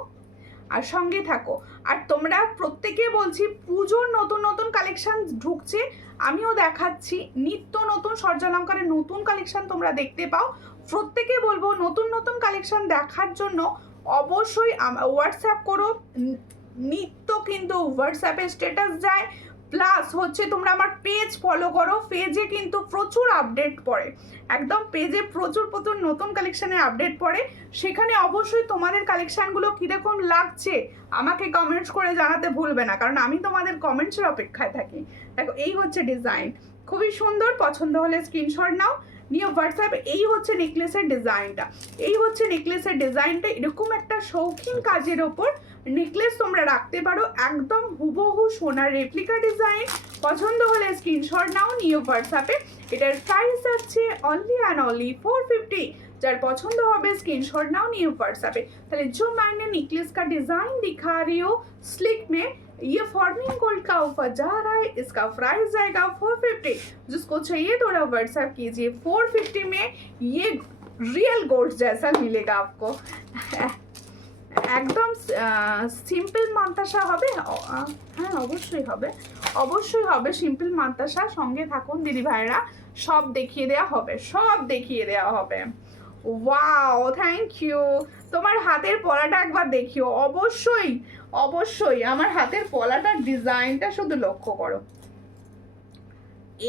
আর সঙ্গে থাকো। আর তোমরা প্রত্যেকে বলছি পুজোর নতুন নতুন কালেকশন ঢুকছে, আমিও দেখাচ্ছি নিত্য নতুন সূর্যালঙ্কারের নতুন কালেকশন তোমরা দেখতে পাও। প্রত্যেকে বলবো নতুন নতুন কালেকশন দেখার জন্য অবশ্যই হোয়াটসঅ্যাপ করো। নিত্য কিন্তু হোয়াটসঅ্যাপে স্ট্যাটাস যায়, প্লাস হচ্ছে তোমরা আমার পেজ ফলো করো, পেজে কিন্তু প্রচুর আপডেট পড়ে, একদম পেজে প্রচুর প্রচুর নতুন কালেকশনের আপডেট পড়ে। সেখানে অবশ্যই তোমাদের কালেকশানগুলো কীরকম লাগছে আমাকে কমেন্টস করে জানাতে ভুলবে না, কারণ আমি তোমাদের কমেন্টসের অপেক্ষায় থাকি। দেখো এই হচ্ছে ডিজাইন, খুবই সুন্দর। পছন্দ হলে স্ক্রিনশট নাও, নিয়ে হোয়াটসঅ্যাপে। এই হচ্ছে নেকলেসের ডিজাইনটা, এই হচ্ছে নেকলেসের ডিজাইনটা। এরকম একটা শৌখিন কাজের ওপর নেকলেস তোমরা রাখতে পারো, একদম হুবহু সোনার রেপ্লিকা ডিজাইন। পছন্দ হলে স্ক্রিনশট নাও, নিয়ে হোয়াটসঅ্যাপে। এটার প্রাইস আছে অনলি অ্যান্ড অনলি 450। যার পছন্দ হবে স্ক্রিনশট नाउ নিয়ে व्हाट्सएप তাহলে जो मैंने नेकलेस का डिजाइन दिखा रही हूँ स्लिक में, ये फॉर्मिंग गोल्ड का ऑफर जा रहा है, इसका प्राइस जाएगा 450। जिसको चाहिए थोड़ा व्हाट्सएप कीजिए। 450 में ये रियल गोल्ड जैसा मिलेगा आपको। একদম সিম্পল মান্তাসা হবে, হ্যাঁ অবশ্যই হবে, অবশ্যই হবে সিম্পল মান্তাসা। সঙ্গে থাকুন দিদি ভাইরা, সব দেখিয়ে দেওয়া হবে, সব দেখিয়ে দেওয়া হবে। Wow thank you. তোমার হাতের পলাটা একবার দেখিও, অবশ্যই অবশ্যই। আমার হাতের পলাটার ডিজাইনটা শুধু লক্ষ্য করো।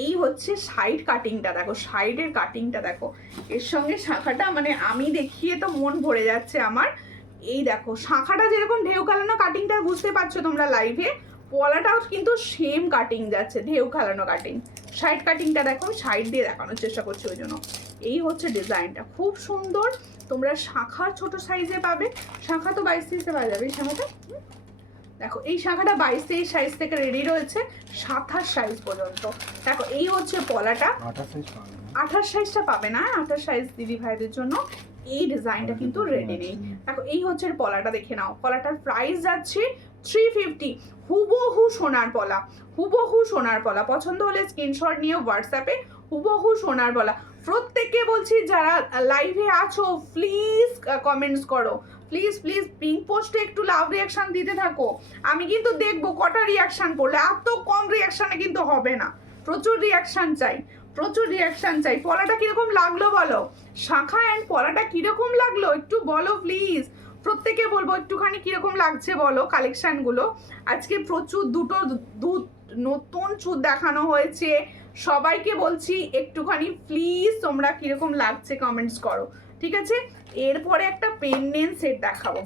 এই হচ্ছে সাইড কাটিংটা, দেখো সাইডের কাটিংটা দেখো, এর সঙ্গে শাখাটা মানে আমি দেখিয়ে তো মন ভরে যাচ্ছে আমার। এই দেখো শাখাটা যেরকম ঢেউ খেলানো কাটিংটা বুঝতে পারছো তোমরা লাইভে, পলাটাও কিন্তু সেম কাটিং যাচ্ছে, ঢেউ খেলানো কাটিং। সাইড কাটিংটা দেখো, সাইড দিয়ে দেখানোর চেষ্টা করছি ওই জন্য। এই হচ্ছে ডিজাইনটা, খুব সুন্দর। তোমরা শাখা ছোট সাইজে পাবে, শাখা তো 22-23 পাওয়া যাবে। এই শাখাটা দেখো, এই শাখাটা 22-23 সাইজ থেকে রেডি রয়েছে 27 সাইজ পর্যন্ত। দেখো এই হচ্ছে পলাটা, 28 সাইজটা পাবে না, 28 সাইজ দিদি ভাইদের জন্য এই ডিজাইনটা কিন্তু রেডি নেই। দেখো এই হচ্ছে পলাটা, দেখে নাও। পলাটার প্রাইস যাচ্ছে 350। হুবহু সোনার পলা, হুবহু সোনার পলা। পছন্দ হলে স্ক্রিনশট নিয়ে হোয়াটসঅ্যাপে হুবহু সোনার পলা। প্রত্যেককে বলছি যারা লাইভে আছো প্লিজ কমেন্টস করো, প্লিজ প্লিজ পিঙ্ক পোস্টে একটু লাভ রিয়াকশন দিতে থাকো। আমি কিন্তু দেখবো কটা রিয়াকশন করলে, এত কম রিয়াকশনে কিন্তু হবে না, প্রচুর রিয়াকশন চাই, প্রচুর রিয়াকশন চাই। পলাটা কিরকম লাগলো বলো, শাখা অ্যান্ড পলাটা কিরকম লাগলো একটু বলো প্লিজ। প্রত্যেকে বলবো একটুখানি কিরকম লাগছে বলো কালেকশনগুলো। আজকে প্রচুর দুটো নতুন চুল দেখানো হয়েছে, সবাইকে বলছি একটুখানি প্লিজ তোমরা কিরকম লাগছে কমেন্টস করো, ঠিক আছে? এরপরে একটা পেন্ডেন্ট সেট দেখাবো,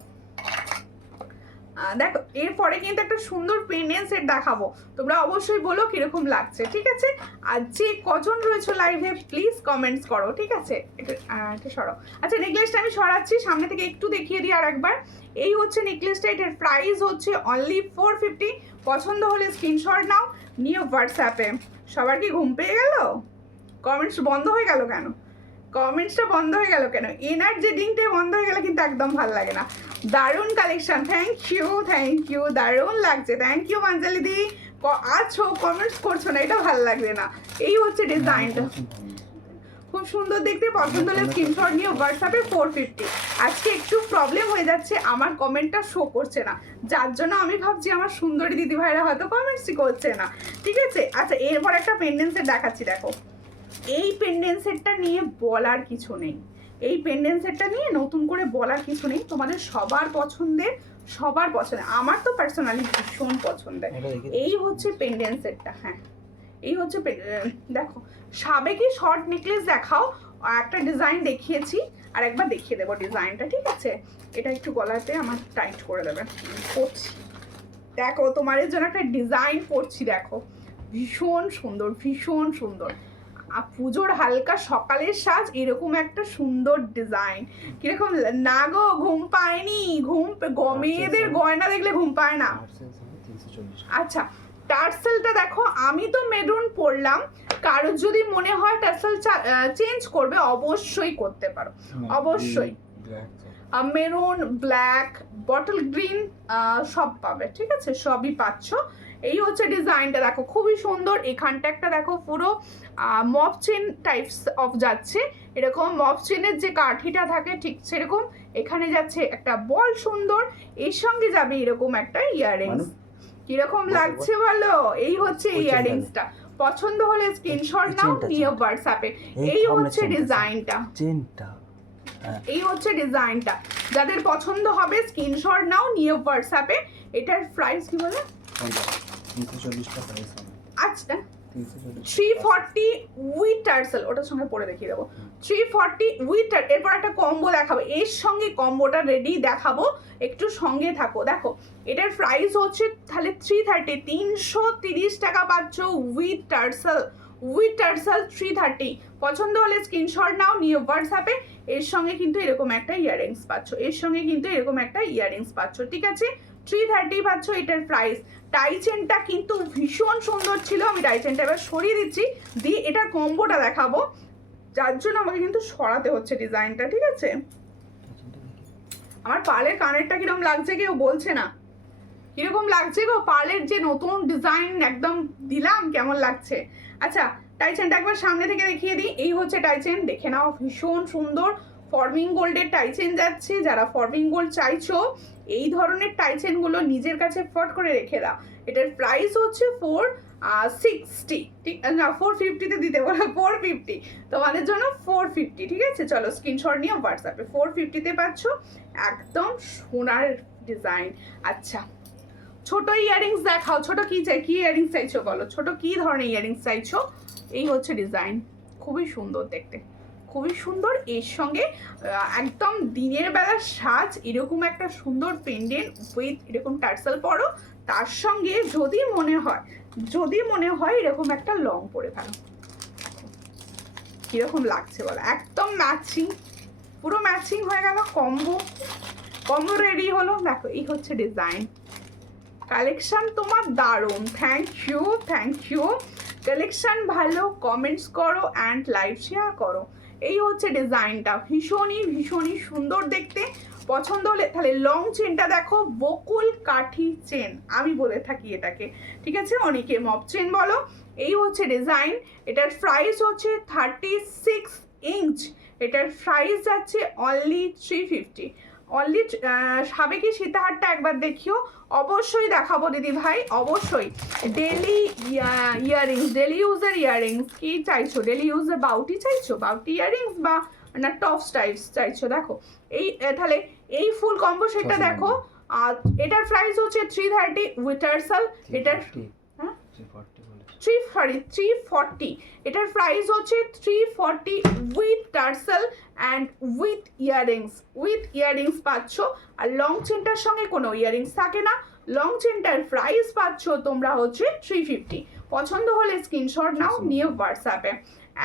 দেখো এরপরে কিন্তু একটা সুন্দর পেন্ডেন্ট সেট দেখাবো, তোমরা অবশ্যই বলো কিরকম লাগছে, ঠিক আছে? আর যে কজন রয়েছে লাইভে প্লিজ কমেন্টস করো, ঠিক আছে? এটা সরাও। আচ্ছা নেকলেসটা আমি সরাচ্ছি, সামনে থেকে একটু দেখিয়ে দিই আর একবার। এই হচ্ছে নেকলেসটা, এটার প্রাইস হচ্ছে অনলি 450। পছন্দ হলে স্ক্রিনশট নাও, নিয়ে হোয়াটসঅ্যাপে। সবার কি ঘুম পেয়ে গেল? কমেন্টস বন্ধ হয়ে গেল কেন? কমেন্টসটা বন্ধ হয়ে গেল কেন? এনার্জেটিংটা বন্ধ হয়ে গেলে কিন্তু একদম ভালো লাগে না। দারুণ কালেকশন, থ্যাংক ইউ, দারুণ লাগছে, থ্যাংক ইউ মাঞ্জালি দি। আছো কমেন্টস করছো না, এটা ভালো লাগবে না। এই হচ্ছে ডিজাইনটা, খুব সুন্দর দেখতে। পছন্দ হলে স্ক্রিনশট নিয়ে হোয়াটসঅ্যাপে 450। আজকে একটু প্রবলেম হয়ে যাচ্ছে, আমার কমেন্টটা শো করছে না, যার জন্য আমি ভাবছি আমার সুন্দরী দিদি ভাইরা হয়তো কমেন্টসই করছে না, ঠিক আছে? আচ্ছা এরপর একটা পেন্ডেন্ট সেট দেখাচ্ছি, দেখো এই পেন্ডেন্ট সেটটা নিয়ে বলার কিছু নেই, এই পেন্ডেন্ট সেটটা নিয়ে নতুন করে বলার কিছু নেই, তোমাদের সবার পছন্দের, সবার পছন্দের, আমার তো পার্সোনালি ভীষণ পছন্দের। এই হচ্ছে পেন্ডেন্ট সেটটা, হ্যাঁ এই হচ্ছে দেখো সাবেকি শর্ট নেকলেস দেখাও, একটা ডিজাইন দেখিয়েছি আর একবার দেখিয়ে দেবো ডিজাইনটা, ঠিক আছে? এটা একটু গলাতে আমার টাইট করে দেবে, পরছি দেখো তোমাদের জন্য একটা ডিজাইন পরছি, দেখো ভীষণ সুন্দর, ভীষণ সুন্দর। আর পুজোর হালকা সকালের সাজ, এরকম একটা সুন্দর ডিজাইন। কিরকম না গো, ঘুম পায়নি? মেয়েদের গয়না দেখলে ঘুম পায় না। আচ্ছা টার্সেলটা দেখো, আমি তো মেরুন পরলাম, কারোর যদি মনে হয় টার্সেল চেঞ্জ করবে অবশ্যই করতে পারো, অবশ্যই। মেরুন, ব্ল্যাক, বটল গ্রিন সব পাবে, ঠিক আছে? সবই পাচ্ছ। এই হচ্ছে ডিজাইনটা, দেখো খুবই সুন্দর। এখানটা একটা দেখো পুরো মফ চেন টাইপস অফ যাচ্ছে, এরকম মফ চেনের যে কাঠিটা থাকে ঠিক সেরকম। এখানে যাচ্ছে একটা বল সুন্দর, এর সঙ্গে যাবে এরকম একটা ইয়াররিংস। কিরকম লাগছে বলো? এই হচ্ছে ইয়াররিংসটা। পছন্দ হলে স্ক্রিনশট নাও, নিয়ে হোয়াটসঅ্যাপে। এই হচ্ছে ডিজাইনটা, এই হচ্ছে ডিজাইনটা, যাদের পছন্দ হবে স্ক্রিনশট নাও, নিয়ে হোয়াটসঅ্যাপে। এটার প্রাইস কি বলে? আচ্ছা 340 উইথ টার্সেল, ওটার সঙ্গে পরে দেখিয়ে দেবো। 340 উইথ, এরপর একটা কম্বো দেখাবো, এর সঙ্গে কম্বোটা রেডি দেখাবো, একটু সঙ্গে থাকো। দেখো এটার প্রাইস হচ্ছে তাহলে 330, 330 টাকা পাচ্ছ উইথ টার্সেল, উইথ টার্সেল 330। পছন্দ হলে স্ক্রিনশট নাও, নিয়ে হোয়াটসঅ্যাপে। এর সঙ্গে কিন্তু এরকম একটা ইয়াররিংস পাচ্ছ, এর সঙ্গে কিন্তু এরকম একটা ইয়াররিংস পাচ্ছ, ঠিক আছে? 330 পাচ্ছ এটার প্রাইস। টাই চেনটা কিন্তু ভীষণ সুন্দর ছিল, আমি টাই চেনটা এবার সরিয়ে দিচ্ছি, দিয়ে এটার কম্বোটা দেখাবো, যার জন্য আমাকে কিন্তু সরাতে হচ্ছে ডিজাইনটা, ঠিক আছে? আমার পার্লের কানেরটা কিরকম লাগছে কেউ বলছে না, কিরকম লাগছে গো? পার্লের যে নতুন ডিজাইন একদম দিলাম, কেমন লাগছে? আচ্ছা টাই চেনটা একবার সামনে থেকে দেখিয়ে দিই। এই হচ্ছে টাই চেন, দেখে নাও ভীষণ সুন্দর। ফরমিং গোল্ডের টাই চেন যাচ্ছে, যারা ফরমিং গোল্ড চাইছো এই ধরনের টাই চেনগুলো নিজের কাছে ফট করে রেখে দাও। এটার প্রাইস হচ্ছে 460, ঠিক না 450-তে দিতে বলো, 450 তোমাদের জন্য 450, ঠিক আছে? চলো স্ক্রিনশট নিয়ে হোয়াটসঅ্যাপে। 450-তে পাচ্ছ একদম সোনার ডিজাইন। আচ্ছা ছোট ইয়াররিংস দেখাও, ছোট কি চাই, কি ইয়াররিংস চাইছো বলো, ছোট কি ধরনের ইয়াররিংস চাইছো? এই হচ্ছে ডিজাইন, খুবই সুন্দর দেখতে, খুবই সুন্দর। এর সঙ্গে একদম দিনের বেলার সাজ, এরকম একটা সুন্দর পেন্ডেন্ট উইথ এরকম টার্সেল পরো, তার সঙ্গে যদি মনে হয় এরকম একটা লং পরে ফেলো, কিরকম লাগছে বলো? একদম ম্যাচিং, পুরো ম্যাচিং হয়ে গেল, কম্বো রেডি হলো। দেখো এই হচ্ছে ডিজাইন। কালেকশন তোমার দারুণ, থ্যাংক ইউ। কালেকশন ভালো, কমেন্টস করো অ্যান্ড লাইভ শেয়ার করো। এই হচ্ছে ডিজাইনটা, ভীষণই সুন্দর দেখতে। পছন্দ হলে তাহলে লং চেনটা দেখো, বকুল কাঠি চেন আমি বলে থাকি এটাকে, ঠিক আছে? অনেকে মপ চেন বলো। এই হচ্ছে ডিজাইন। এটার প্রাইস হচ্ছে 36 ইঞ্চ। এটার প্রাইস যাচ্ছে অনলি 350। অনলি সাবেকি সীতাহারটা একবার দেখিও, অবশ্যই দেখাবো দিদি ভাই, অবশ্যই। ডেলি ইয়ারিংস, ডেলি ইউজের ইয়ারিংস কি চাইছো? ডেলি ইউজের বাউটি চাইছো? বাউটি ইয়ারিংস বা না টপ স্টাইলস চাইছো? দেখো এই তাহলে এই ফুল কম্বো সেটটা দেখো। আর এটার প্রাইস হচ্ছে 330 উইথ টার্সাল। এটার 340। এটার প্রাইস হচ্ছে 340 উইথ টার্সাল অ্যান্ড উইথ ইয়ারিংস পাচ্ছ। আর লং চেনটার সঙ্গে কোনো ইয়ারিংস থাকে না। লং চেনটার প্রাইস পাচ্ছ তোমরা হচ্ছে 350। পছন্দ হলে স্ক্রিনশট নাও, নিয়ে হোয়াটসঅ্যাপে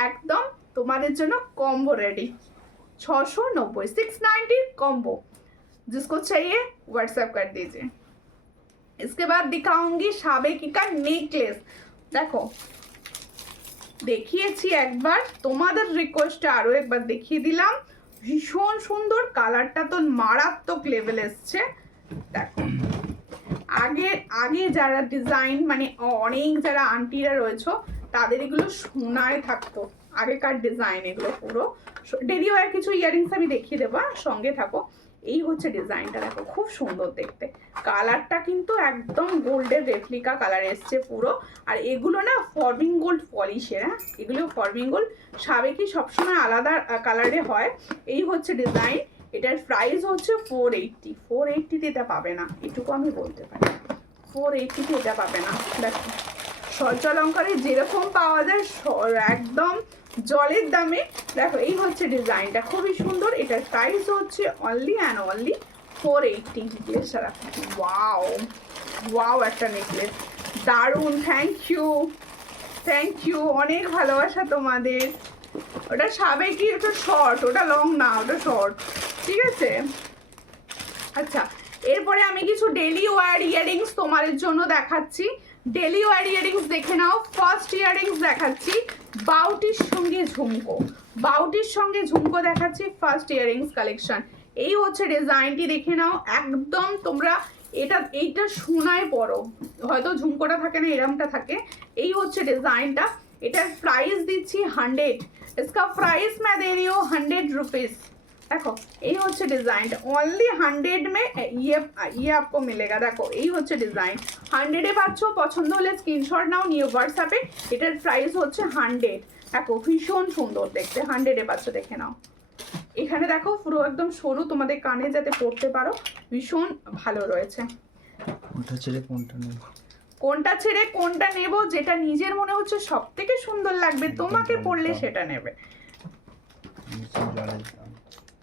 একদম তোমাদের জন্য कॉम्बो रेडी 690 690 कॉम्बो। जिसको चाहिए व्हाट्सएप कर दीजिए। इसके बाद दिखाऊंगी সাবেকি का नेकलेस। দেখো দেখিয়েছি একবার, তোমাদের রিকোয়েস্টে আরো একবার দেখিয়ে দিলাম। ভীষণ সুন্দর, কালারটা তো মারাত্মক লেভেল এসছে। দেখো আগে যারা ডিজাইন মানে অনেক যারা আন্টিরা রয়েছে তাদের এগুলো সোনায় থাকতো, আগেকার ডিজাইন এগুলো পুরো। ডেলি ওয়ার কিছু ইয়ারিংস আমি দেখিয়ে দেবো, সঙ্গে থাকো। এই হচ্ছে ডিজাইনটা, দেখো খুব সুন্দর দেখতে। কালারটা কিন্তু একদম গোল্ডের রেপ্লিকা কালার এসছে পুরো। আর এগুলো না ফর্মিং গোল্ড পলিশের, হ্যাঁ এগুলো ফর্মিং গোল্ড। সাবেকি সবসময় আলাদা কালারে হয়। এই হচ্ছে ডিজাইন। এটার প্রাইস হচ্ছে 480। 480তে এটা পাবে না, এটুকু আমি বলতে পারি। 480তে এটা পাবে না। দেখো সর্যালঙ্কারে যেরকম পাওয়া যায় একদম জলের দামে। দেখো এই হচ্ছে ডিজাইনটা, খুবই সুন্দর। এটার প্রাইস হচ্ছে অনলি অ্যান্ড অনলি 480। নেকলেসটা রাখো, ওয়াও একটা নেকলেস, দারুণ। থ্যাংক ইউ, অনেক ভালোবাসা তোমাদের। ওটা সাবেকি, ওটা শর্ট, ওটা লং না, ওটা শর্ট, ঠিক আছে? আচ্ছা এরপরে আমি কিছু ডেলি ওয়্যার ইয়ারিংস তোমাদের জন্য দেখাচ্ছি। ডেলি ওয়্যার ইয়ারিংস দেখে নাও। ফার্স্ট ইয়ারিংস দেখাচ্ছি বাউটির সঙ্গে ঝুমকো দেখাচ্ছি। ফার্স্ট ইয়ারিংস কালেকশন এই হচ্ছে ডিজাইনটি, দেখে নাও। একদম তোমরা এইটা সোনায় পরো, হয়তো ঝুমকোটা থাকে না, এরমটা থাকে। এই হচ্ছে ডিজাইনটা। এটার প্রাইস দিচ্ছি 100। इसका प्राइस मैं दे रही हूँ 100 रुपीज। देखो এই হচ্ছে ডিজাইনটা, অনলি 100 में ये आपको मिलेगा। দেখো এই হচ্ছে ডিজাইন, 100 পাচ্ছ। পছন্দ হলে স্ক্রিনশট নাও, নিয়ে হোয়াটসঅ্যাপে। এটার প্রাইস হচ্ছে 100। দেখো ভীষণ সুন্দর দেখতে, 100 পাচ্ছ, দেখে নাও। এখানে দেখো পুরো একদম সরু, তোমাদের কানে যাতে পড়তে পারো, ভীষণ ভালো রয়েছে। কোনটা ছেড়ে কোনটা নেব, যেটা নিজের মনে হচ্ছে সব থেকে সুন্দর লাগবে তোমাকে পড়লে সেটা নেবে।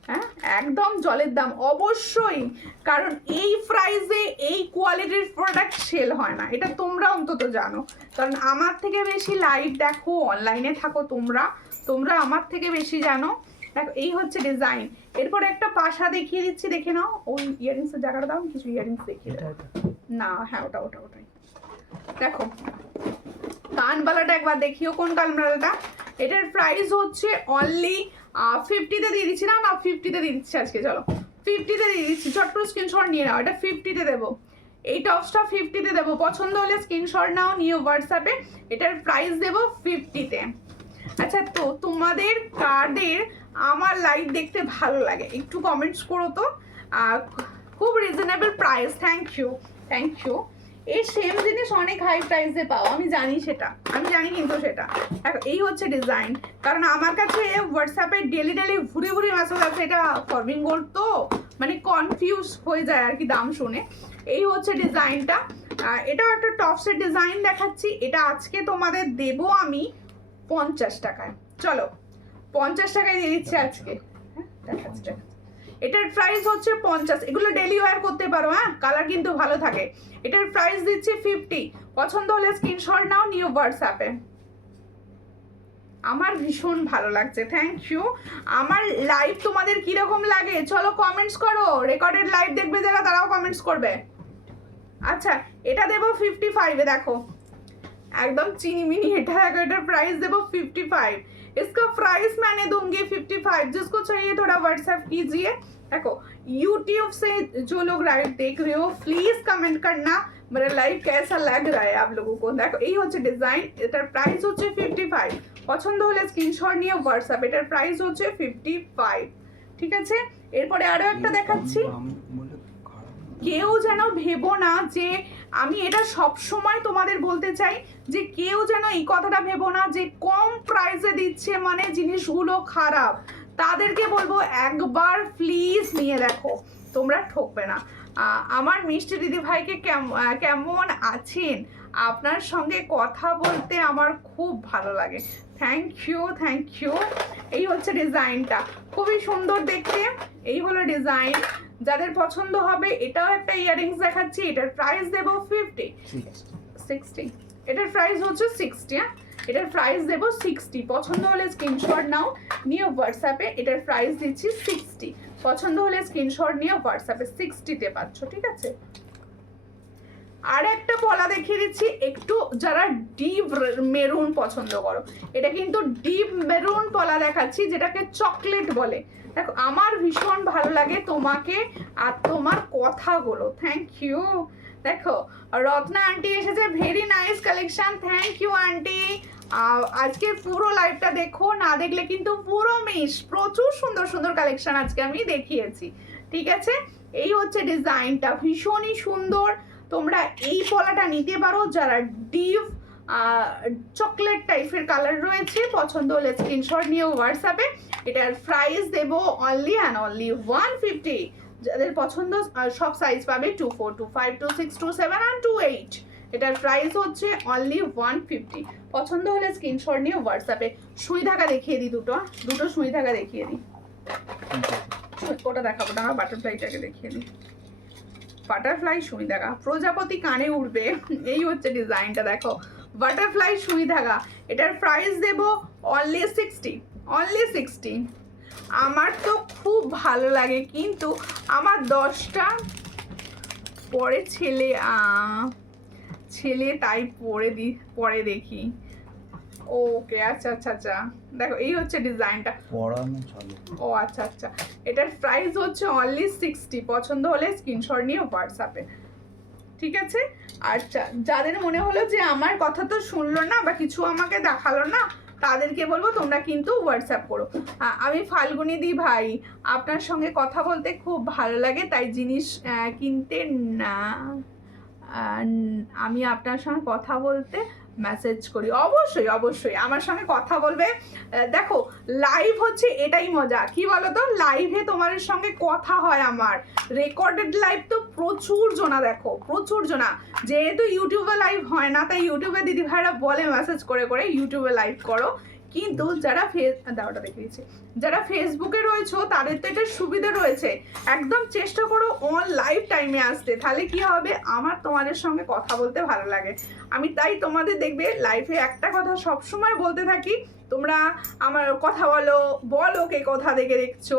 হ্যাঁ একদম জলের দাম, অবশ্যই। কারণ এই প্রাইসে এই কোয়ালিটির প্রোডাক্ট সেল হয় না, এটা তোমরা অন্তত জানো। কারণ আমার থেকে বেশি লাইভ দেখো, অনলাইনে থাকো তোমরা আমার থেকে বেশি জানো। দেখো এই হচ্ছে ডিজাইন। এরপরে একটা পাশা দেখিয়ে দিচ্ছি, দেখে নাও। ওই ইয়ারিংসের জায়গাটা দাও, কিছু ইয়ারিংস দেখিয়ে দাও না। হ্যাঁ ওটাই। দেখো কানবালাটা একবার দেখিও, কোন কানবালাটা। এটার প্রাইস হচ্ছে অনলি 50-তে দিয়ে দিচ্ছি না 50-তে দিয়ে দিচ্ছি আজকে। চলো 50-তে দিয়ে দিচ্ছি, চট্ট স্ক্রিনশট নিয়ে নাও। এটা 50-তে দেবো, এই টপসটা 50-তে দেবো। পছন্দ হলে স্ক্রিনশট নাও, নিয়ে হোয়াটসঅ্যাপে। এটার প্রাইস দেবো 50-তে। আচ্ছা তো তোমাদের কাদের আমার লাইভ দেখতে ভালো লাগে একটু কমেন্টস করো তো। খুব রিজনেবল প্রাইস, থ্যাংক ইউ। এই সেম জিনিস অনেক হাই প্রাইসে পাও, আমি জানি কিন্তু সেটা। দেখো এই হচ্ছে ডিজাইন। কারণ আমার কাছে হোয়াটসঅ্যাপে ডেলি ঘুরে মেসেজ আছে, এটা ফর্মিং গোল্ড তো মানে কনফিউজ হয়ে যায় আর কি দাম শুনে। এই হচ্ছে ডিজাইনটা। এটাও একটা টপসের ডিজাইন দেখাচ্ছি। এটা আজকে তোমাদের দেবো আমি 50 টাকায়। চলো 50 টাকায় দিয়ে দিচ্ছি আজকে। হ্যাঁ দেখাচ্ছি। এটার প্রাইস হচ্ছে 50। এগুলো ডেলি ওয়্যার করতে পারো, হ্যাঁ, কালার কিন্তু ভালো থাকে। এটার প্রাইস দিচ্ছি 50। পছন্দ হলে স্ক্রিনশট নাও, নিউ হোয়াটসঅ্যাপে। আমার ভীষণ ভালো লাগছে, থ্যাংক ইউ। আমার লাইভ তোমাদের কিরকম লাগে চলো কমেন্টস করো, রেকর্ডেড লাইভ দেখবে যারা তারাও কমেন্টস করবে। আচ্ছা, এটা দেবো 55-এ, দেখো एकदम चीनी मिनी हिटा है। अगर प्राइस देखो 55, इसका प्राइस मैंने दूंगी 55। जिसको चाहिए थोड़ा व्हाट्सएप कीजिए। देखो यूट्यूब से जो लोग लाइव देख रहे हो प्लीज कमेंट करना मेरा लाइव कैसा लग रहा है आप लोगों को। देखो এই হচ্ছে ডিজাইন, এটার প্রাইস হচ্ছে 55। পছন্দ হলে স্ক্রিনশট নিয়ে হোয়াটসঅ্যাপ, এটার প্রাইস হচ্ছে 55। ঠিক আছে, এরপরে আরো একটা দেখাচ্ছি। কেউ যেন ভেবো না যে আমি এটা সব সময় তোমাদের বলতে চাই যে কেউ যেন এই কথাটা ভেবো না যে কম প্রাইসে দিচ্ছে মানে জিনিসগুলো খারাপ। তাদেরকে বলবো একবার প্লিজ নিয়ে দেখো, তোমরা ঠকবে না। আমার মিষ্টি দিদি ভাইকে কেমন আছেন? আপনার সঙ্গে কথা বলতে আমার খুব ভালো লাগে। Thank you, thank you. এই হচ্ছে ডিজাইনটা, খুবই সুন্দর দেখতে। এই হলো ডিজাইন, যাদের পছন্দ হবে। এটাও একটা ইয়াররিংস দেখাচ্ছি, এটার প্রাইস দেবো 60। এটার প্রাইস হচ্ছে 60। হ্যাঁ, এটার প্রাইস দেবো 60। পছন্দ হলে স্ক্রিনশট নাও, নিয়ে হোয়াটসঅ্যাপে। এটার প্রাইস দিচ্ছি 60। পছন্দ হলে স্ক্রিনশট নিয়ে হোয়াটসঅ্যাপে 60-তে পাচ্ছ। ঠিক আছে, আর একটা পলা দেখিয়ে দিচ্ছি একটু, যারা ডিপ মেরুন পছন্দ করো। এটা কিন্তু ডিপ মেরুন পলা দেখাচ্ছি, যেটাকে চকলেট বলে। দেখো আমার ভীষণ ভালো লাগে তোমাকে আর তোমার কথাগুলো, থ্যাংক ইউ। দেখো রত্না আন্টি এসেছে, very nice collection, thank you aunty. আজকে পুরো লাইভটা দেখো, না দেখলে কিন্তু পুরো মিস। প্রচুর সুন্দর সুন্দর কালেকশন আজকে আমি দেখিয়েছি। ঠিক আছে, এই হচ্ছে ডিজাইনটা, ভীষণই সুন্দর। তোমরা এই পলাটা নিতে পারো যারা ডিপ চকলেট টাইপের কালার রয়েছে। পছন্দ হলে স্ক্রিনশট নিয়ে হোয়াটসঅ্যাপে। এটার প্রাইস দেবো অনলি অ্যান্ড অনলি 150। যাদের পছন্দ সব সাইজ পাবে 24, 25, 26, 27 and 28। এটার প্রাইস হচ্ছে অনলি 150। পছন্দ হলে স্ক্রিনশট নিয়ে হোয়াটসঅ্যাপে। সুই ধাগা দেখিয়ে দিই, দুটো সুই ধাগা দেখিয়ে দিই। ওটা দেখাবো না, আমার বাটারফ্লাইটাকে দেখিয়ে দিই। বাটারফ্লাই সুই ধাগা, প্রজাপতি কানে উঠবে। এই হচ্ছে ডিজাইনটা, দেখো বাটারফ্লাই সুই ধাগা। এটার প্রাইস দেবো অনলি 60। আমার তো খুব ভালো লাগে, কিন্তু আমার 10টা পরে ছেলে তাই পরে দেখি। ওকে, আচ্ছা আচ্ছা আচ্ছা, দেখো এই হচ্ছে ডিজাইনটা। পড়ানো চালু। ও আচ্ছা আচ্ছা, এটার প্রাইস হচ্ছে অনলি 60। পছন্দ হলে স্ক্রিনশট নিয়ে হোয়াটসঅ্যাপে। ঠিক আছে, আচ্ছা, যাদের মনে হলো যে আমার কথা তো শুনলো না বা কিছু আমাকে দেখালো না, তাদেরকে বলবো তোমরা কিন্তু হোয়াটসঅ্যাপ করো। আমি ফাল্গুনি দি ভাই, আপনার সঙ্গে কথা বলতে খুব ভালো লাগে, তাই জিনিস কিনতে না আমি আপনার সঙ্গে কথা বলতে মেসেজ করি। অবশ্যই অবশ্যই আমার সঙ্গে কথা বলবে। দেখো লাইভ হচ্ছে এটাই মজা, কি বলো তো, লাইভে তোমাদের সঙ্গে কথা হয়। আমার রেকর্ডেড লাইভ তো প্রচুর জনা, দেখো প্রচুর জনা। যেহেতু ইউটিউবে লাইভ হয় না, তাই ইউটিউবে দিদি ভাইরা বলে মেসেজ করে করে ইউটিউবে লাইভ করো। কিন্তু যারা দাওটা দেখিয়েছি, যারা ফেসবুকে রয়েছে তাদের তো এটার সুবিধা রয়েছে। একদম চেষ্টা করো অন লাইভ টাইমে আসতে, তাহলে কি হবে, আমার তোমাদের সঙ্গে কথা বলতে ভালো লাগে। আমি তাই তোমাদের দেখবে লাইভে একটা কথা সবসময় বলতে থাকি, তোমরা আমার কথা বলো কে কথা দেখে দেখছো।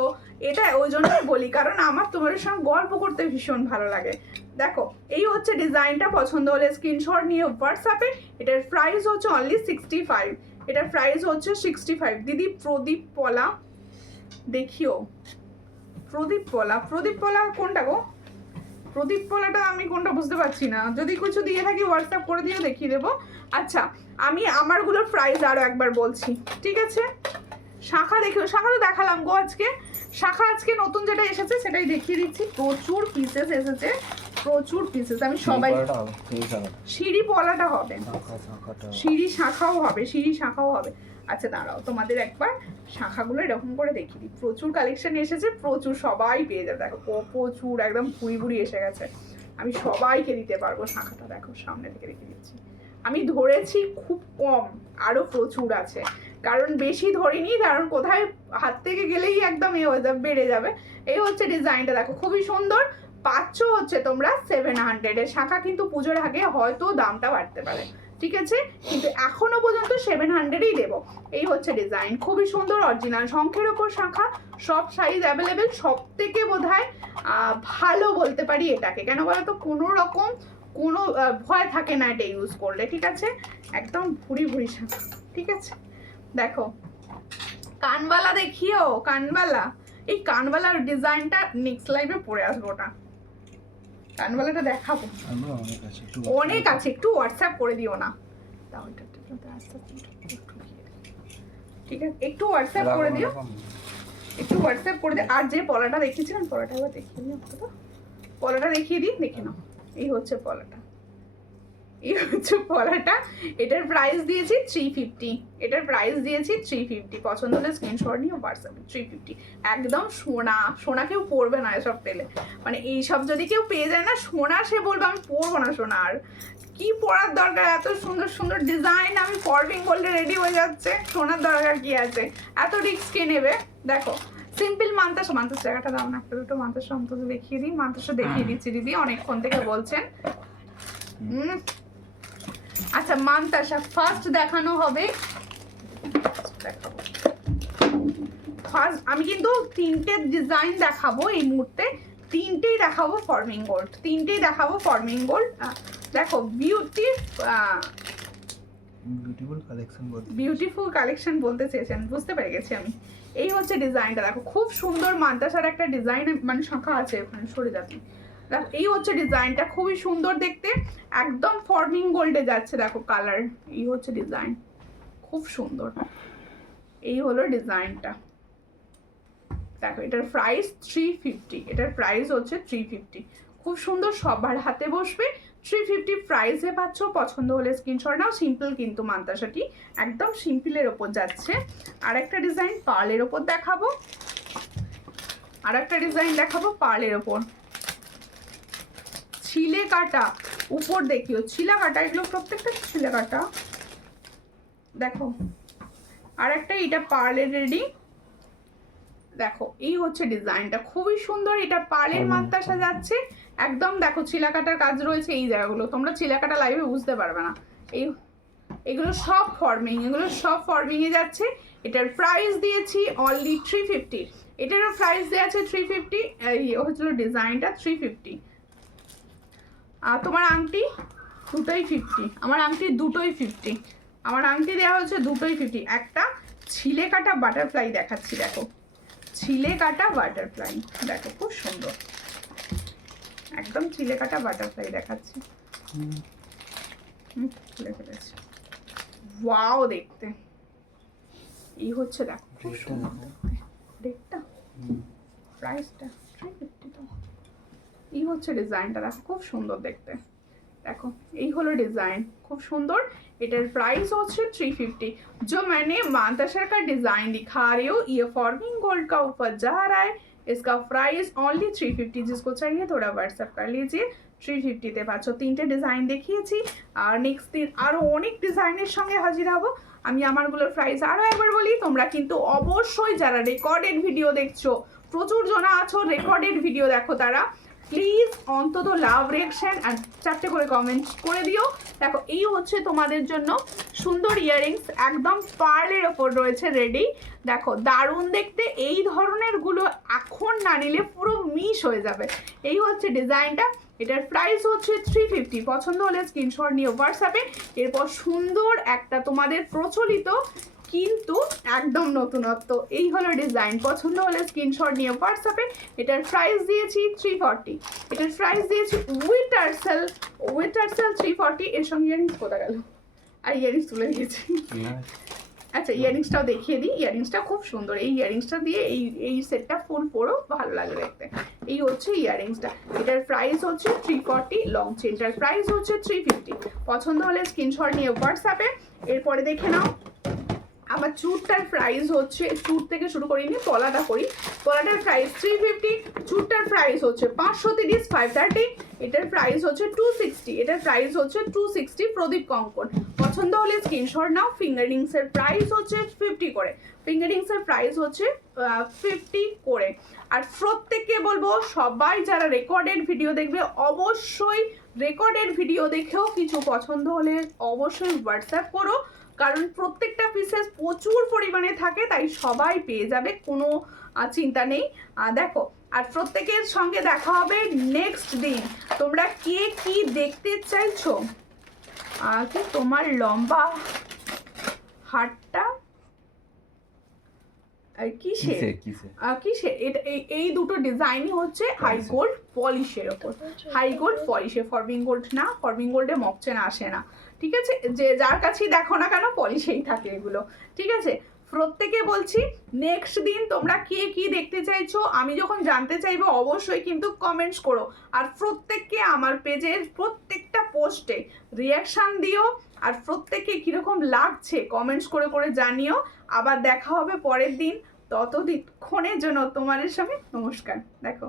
এটা ওই জন্যই বলি, কারণ আমার তোমাদের সঙ্গে গল্প করতে ভীষণ ভালো লাগে। দেখো এই হচ্ছে ডিজাইনটা, পছন্দ হলে স্ক্রিনশট নিয়ে হোয়াটসঅ্যাপে। এটার প্রাইস হচ্ছে অনলি 65। এটার প্রাইস হচ্ছে 65। দিদি প্রদীপ পলা দেখিও, প্রদীপ পলা কোনটা গো? প্রদীপ পলাটা আমি কোনটা বুঝতে পারছি না, যদি কিছু দিয়ে থাকি হোয়াটসঅ্যাপ করে দিও, দেখিয়ে দেবো। আচ্ছা, আমি আমারগুলোর প্রাইস আরও একবার বলছি, ঠিক আছে? শাখা দেখিও, শাখা তো দেখালাম গো আজকে। শাখা আজকে নতুন যেটা এসেছে সেটাই দেখিয়ে দিচ্ছি। প্রচুর পিসেস এসেছে, প্রচুর পিসেস। আমি সবাই সিঁড়ি পলাটা হবে, সিঁড়ি শাখাও হবে। আচ্ছা দাঁড়াও, তোমাদের একবার শাখাগুলো এরকম করে দেখিয়ে দিই। প্রচুর কালেকশন এসেছে, প্রচুর, সবাই পেয়ে যাবে। দেখো প্রচুর, একদম ভুড়ি এসে গেছে। আমি সবাইকে দিতে পারবো শাখাটা। দেখো সামনে থেকে রেখে দিচ্ছি, আমি ধরেছি খুব কম, আরও প্রচুর আছে কারণ বেশি ধরিনি, কারণ কোথায় হাত থেকে গেলেই একদম এ হয়ে যাবে, বেড়ে যাবে। এই হচ্ছে ডিজাইনটা, দেখো খুবই সুন্দর। পাচ্ছ হচ্ছে তোমরা 700 এর। শাখা কিন্তু পুজোর আগে হয়তো দামটা বাড়তে পারে, ঠিক আছে, কিন্তু এখনো পর্যন্ত 700ই দেবো। এই হচ্ছে ডিজাইন, খুবই সুন্দর, অরিজিনাল শঙ্খের ওপর শাখা, সব সাইজ অ্যাভেলেবেল। সব থেকে বোধহয় ভালো বলতে পারি এটাকে, কেন বলতো কোনো রকম কোনো ভয় থাকে না এটা ইউজ করলে, ঠিক আছে, একদম ভুরি ভুরি শাখা, ঠিক আছে। দেখো কানবালা দেখিও, কানবালা, এই কানবালার ডিজাইনটা নেক্সট লাইভে পরে আসবো, ওটা কানবালাটা দেখাবো, অনেক আছে, একটু হোয়াটসঅ্যাপ করে দিও না, ঠিক আছে, একটু হোয়াটসঅ্যাপ করে দিও, একটু হোয়াটসঅ্যাপ করে দিও। আর যে পলাটা দেখিয়েছিলাম, পলাটা এবার দেখিয়ে দিই, পলাটা দেখিয়ে দিই, দেখে নাও। এই হচ্ছে পলাটা, এই হচ্ছে পলাটা। এটার প্রাইস দিয়েছি 350, এটার প্রাইস দিয়েছি 350। পছন্দ হলে স্ক্রিনশট নিয়ে হোয়াটসঅ্যাপে 350। একদম সোনা, সোনা কেউ পরবে না এসব পেলে, মানে এইসব যদি কেউ পেয়ে যায় না সোনা, সে বলবে আমি পরবো না সোনা, আর কি পরার দরকার, এত সুন্দর সুন্দর ডিজাইন, আমি ফরবিং বললে রেডি হয়ে যাচ্ছে, সোনার দরকার কি আছে, এত রিস্ক কে নেবে। দেখো সিম্পল মান্তাসা, মান্তাসা জায়গাটা দাও না, একটা দুটো মান্তাসা অন্তত দেখিয়ে দিই, মান্তাসা দেখিয়ে দিচ্ছি দিদি, অনেকক্ষণ থেকে বলছেন। আচ্ছা মান্তাসা ফার্স্ট দেখানো হবে, দেখাবো ফার্স্ট। আমি কিন্তু 3টে ডিজাইন দেখাবো এই মুহূর্তে, 3টেই দেখাবো ফর্মিং গোল্ড, 3টেই দেখাবো ফর্মিং গোল্ড। দেখো বিউটিফুল কালেকশন বলতে চেয়েছেন, বুঝতে পেরে গেছি আমি। এই হচ্ছে ডিজাইনটা, দেখো খুব সুন্দর মান্তাসার একটা ডিজাইন, মানে শাখা আছে ওখানে, সরে যাচ্ছে। দেখো এই হচ্ছে ডিজাইনটা, খুবই সুন্দর দেখতে, একদম ফর্মিং গোল্ডে যাচ্ছে, দেখো কালার। এই হচ্ছে ডিজাইন, খুব সুন্দর। এই হলো ডিজাইনটা, দেখো এটার প্রাইস 350, এটার প্রাইস হচ্ছে 350। খুব সুন্দর, সবার হাতে বসবে, 350 প্রাইসে পাচ্ছ। পছন্দ হলে স্ক্রিনশট নাও। সিম্পল কিন্তু মান্তাসাটি একদম সিম্পলের ওপর যাচ্ছে। আর একটা ডিজাইন পার্লের ওপর দেখাবো, আর একটা ডিজাইন দেখাবো পার্লের ওপর, ছিলে কাটা উপর দেখিও, ছিলা কাটা, এগুলো প্রত্যেকটা ছিলে কাটা। দেখো আর একটা, এটা পার্লের রেডি, দেখো এই হচ্ছে ডিজাইনটা, খুবই সুন্দর। এটা পার্লের মান্তাসা যাচ্ছে একদম, দেখো ছিলা কাটার কাজ রয়েছে এই জায়গাগুলো, তোমরা ছিলা কাটা লাইভে বুঝতে পারবে না। এগুলো সব ফর্মিং, এগুলো সব ফর্মিং এ যাচ্ছে। এটার প্রাইস দিয়েছি অনলি 350, এটারও প্রাইস দেওয়া আছে 350। এই হচ্ছিল ডিজাইনটা 350। আর তোমার আংটি দুটোই 50, আমার আংটি দুটোই 50, আমার আংটি দেওয়া হচ্ছে দুটোই 50। একটা ছিলে কাটা বাটারফ্লাই দেখাচ্ছি, দেখো ছিলে কাটা বাটারফ্লাই, দেখো খুব সুন্দর, একদম ছিলে কাটা বাটারফ্লাই দেখাচ্ছি। খুলে ফেলেছি, ওয়াও দেখতে। এই হচ্ছে দেখো খুব সুন্দর দেখতে, রেটটা প্রাইসটা 350 তো। এই হচ্ছে ডিজাইনটা, দেখো খুব সুন্দর দেখতে, देखो এই হলো ডিজাइन खूब सुंदर। इटर प्राइस होच्छे 350। जो मैंने मांताशर का डिजाइन दिखा रही हूँ ये फॉर्मिंग गोल्ड का ऊपर जा रहा है, इसका प्राइस ओनली 350। जिसको चाहिए थोड़ा व्हाट्सएप कर लीजिए। 350 তে পাচ্ছ তিনটে ডিজাইন দেখিয়েছি, আর নেক্সট দিন আরো অনেক ডিজাইনের সঙ্গে হাজির হব। আমি আমারগুলোর প্রাইস আরো একবার বলি, তোমরা কিন্তু অবশ্যই যারা রেকর্ডেড ভিডিও দেখছো, প্রচুর জনা আছো রেকর্ডেড ভিডিও দেখো, তারা প্লিজ অন্তত লাভ রিঅ্যাকশন আর 4টে করে কমেন্ট করে দিও। দেখো এই হচ্ছে তোমাদের জন্য সুন্দর ইয়াররিংস, একদম পার্লের ওপর রয়েছে রেডি। দেখো দারুণ দেখতে, এই ধরনের গুলো এখন না নিলে পুরো মিস হয়ে যাবে। এই হচ্ছে ডিজাইনটা, এটার প্রাইস হচ্ছে 350। পছন্দ হলে স্ক্রিনশট নিয়ে হোয়াটসঅ্যাপে। এরপর সুন্দর একটা তোমাদের প্রচলিত কিন্তু একদম নতুনত্ব, এই হলো ডিজাইন। পছন্দ হলে স্ক্রিনশট নিয়ে হোয়াটসঅ্যাপে। এটার প্রাইস দিয়েছি 340, এটার প্রাইস দিয়েছি উইথ টার্সেল 340। এর সঙ্গে ইয়ারিংস কোথা গেল, আর ইয়ারিংস তুলে দিয়েছি। আচ্ছা ইয়ারিংসটাও দেখিয়ে দিই, ইয়ারিংসটা খুব সুন্দর। এই ইয়ারিংসটা দিয়ে এই সেটটা ফুল পরো, ভালো লাগে দেখতে। এই হচ্ছে ইয়ারিংসটা, এটার প্রাইস হচ্ছে 340 লং চেনটার প্রাইস হচ্ছে 350। পছন্দ হলে স্ক্রিনশট নিয়ে হোয়াটসঅ্যাপে। এরপরে দেখে নাও আমার চুরটার প্রাইস হচ্ছে, চুর থেকে শুরু করিনি, পলাটা করি। পলাটার প্রাইস 350, চুরটার প্রাইস হচ্ছে 530, 530, এটার প্রাইস হচ্ছে 260, এটার প্রাইস হচ্ছে 260। প্রদীপ কঙ্কন পছন্দ হলে স্ক্রিনশট নাও। ফিঙ্গারিংসের প্রাইস হচ্ছে 50 করে, ফিঙ্গারিংসের প্রাইস হচ্ছে 50 করে। আর প্রত্যেককে বলবো সবাই যারা রেকর্ডেড ভিডিও দেখবে অবশ্যই রেকর্ডেড ভিডিও দেখেও কিছু পছন্দ হলে অবশ্যই হোয়াটসঅ্যাপ করো, কারণ প্রত্যেকটা পিসেস প্রচুর পরিমাণে থাকে, তাই সবাই পেয়ে যাবে, কোনো চিন্তা নেই। দেখো, আর প্রত্যেকের সঙ্গে দেখা হবে নেক্সট দিন। তোমরা কে কি দেখতে চাইছো? কি তোমার লম্বা হাতটা কিসে? এটা এই দুটো ডিজাইনই হচ্ছে হাই গোল্ড পলিশের ওপর, হাই গোল্ড পলিশে, ফরবিং গোল্ড না, ফরবিং গোল্ডে মকচেন আসে না, ঠিক আছে? যে যার কাছেই দেখো না কেন পলিশেই থাকে এগুলো, ঠিক আছে? প্রত্যেকে বলছি নেক্সট দিন তোমরা কে কি দেখতে চাইছো আমি যখন জানতে চাইবো অবশ্যই কিন্তু কমেন্টস করো। আর প্রত্যেককে আমার পেজের প্রত্যেকটা পোস্টে রিয়াকশান দিও, আর প্রত্যেককে কীরকম লাগছে কমেন্টস করে করে জানিও। আবার দেখা হবে পরের দিন, ততক্ষণের জন্য তোমাদের সঙ্গে নমস্কার। দেখো।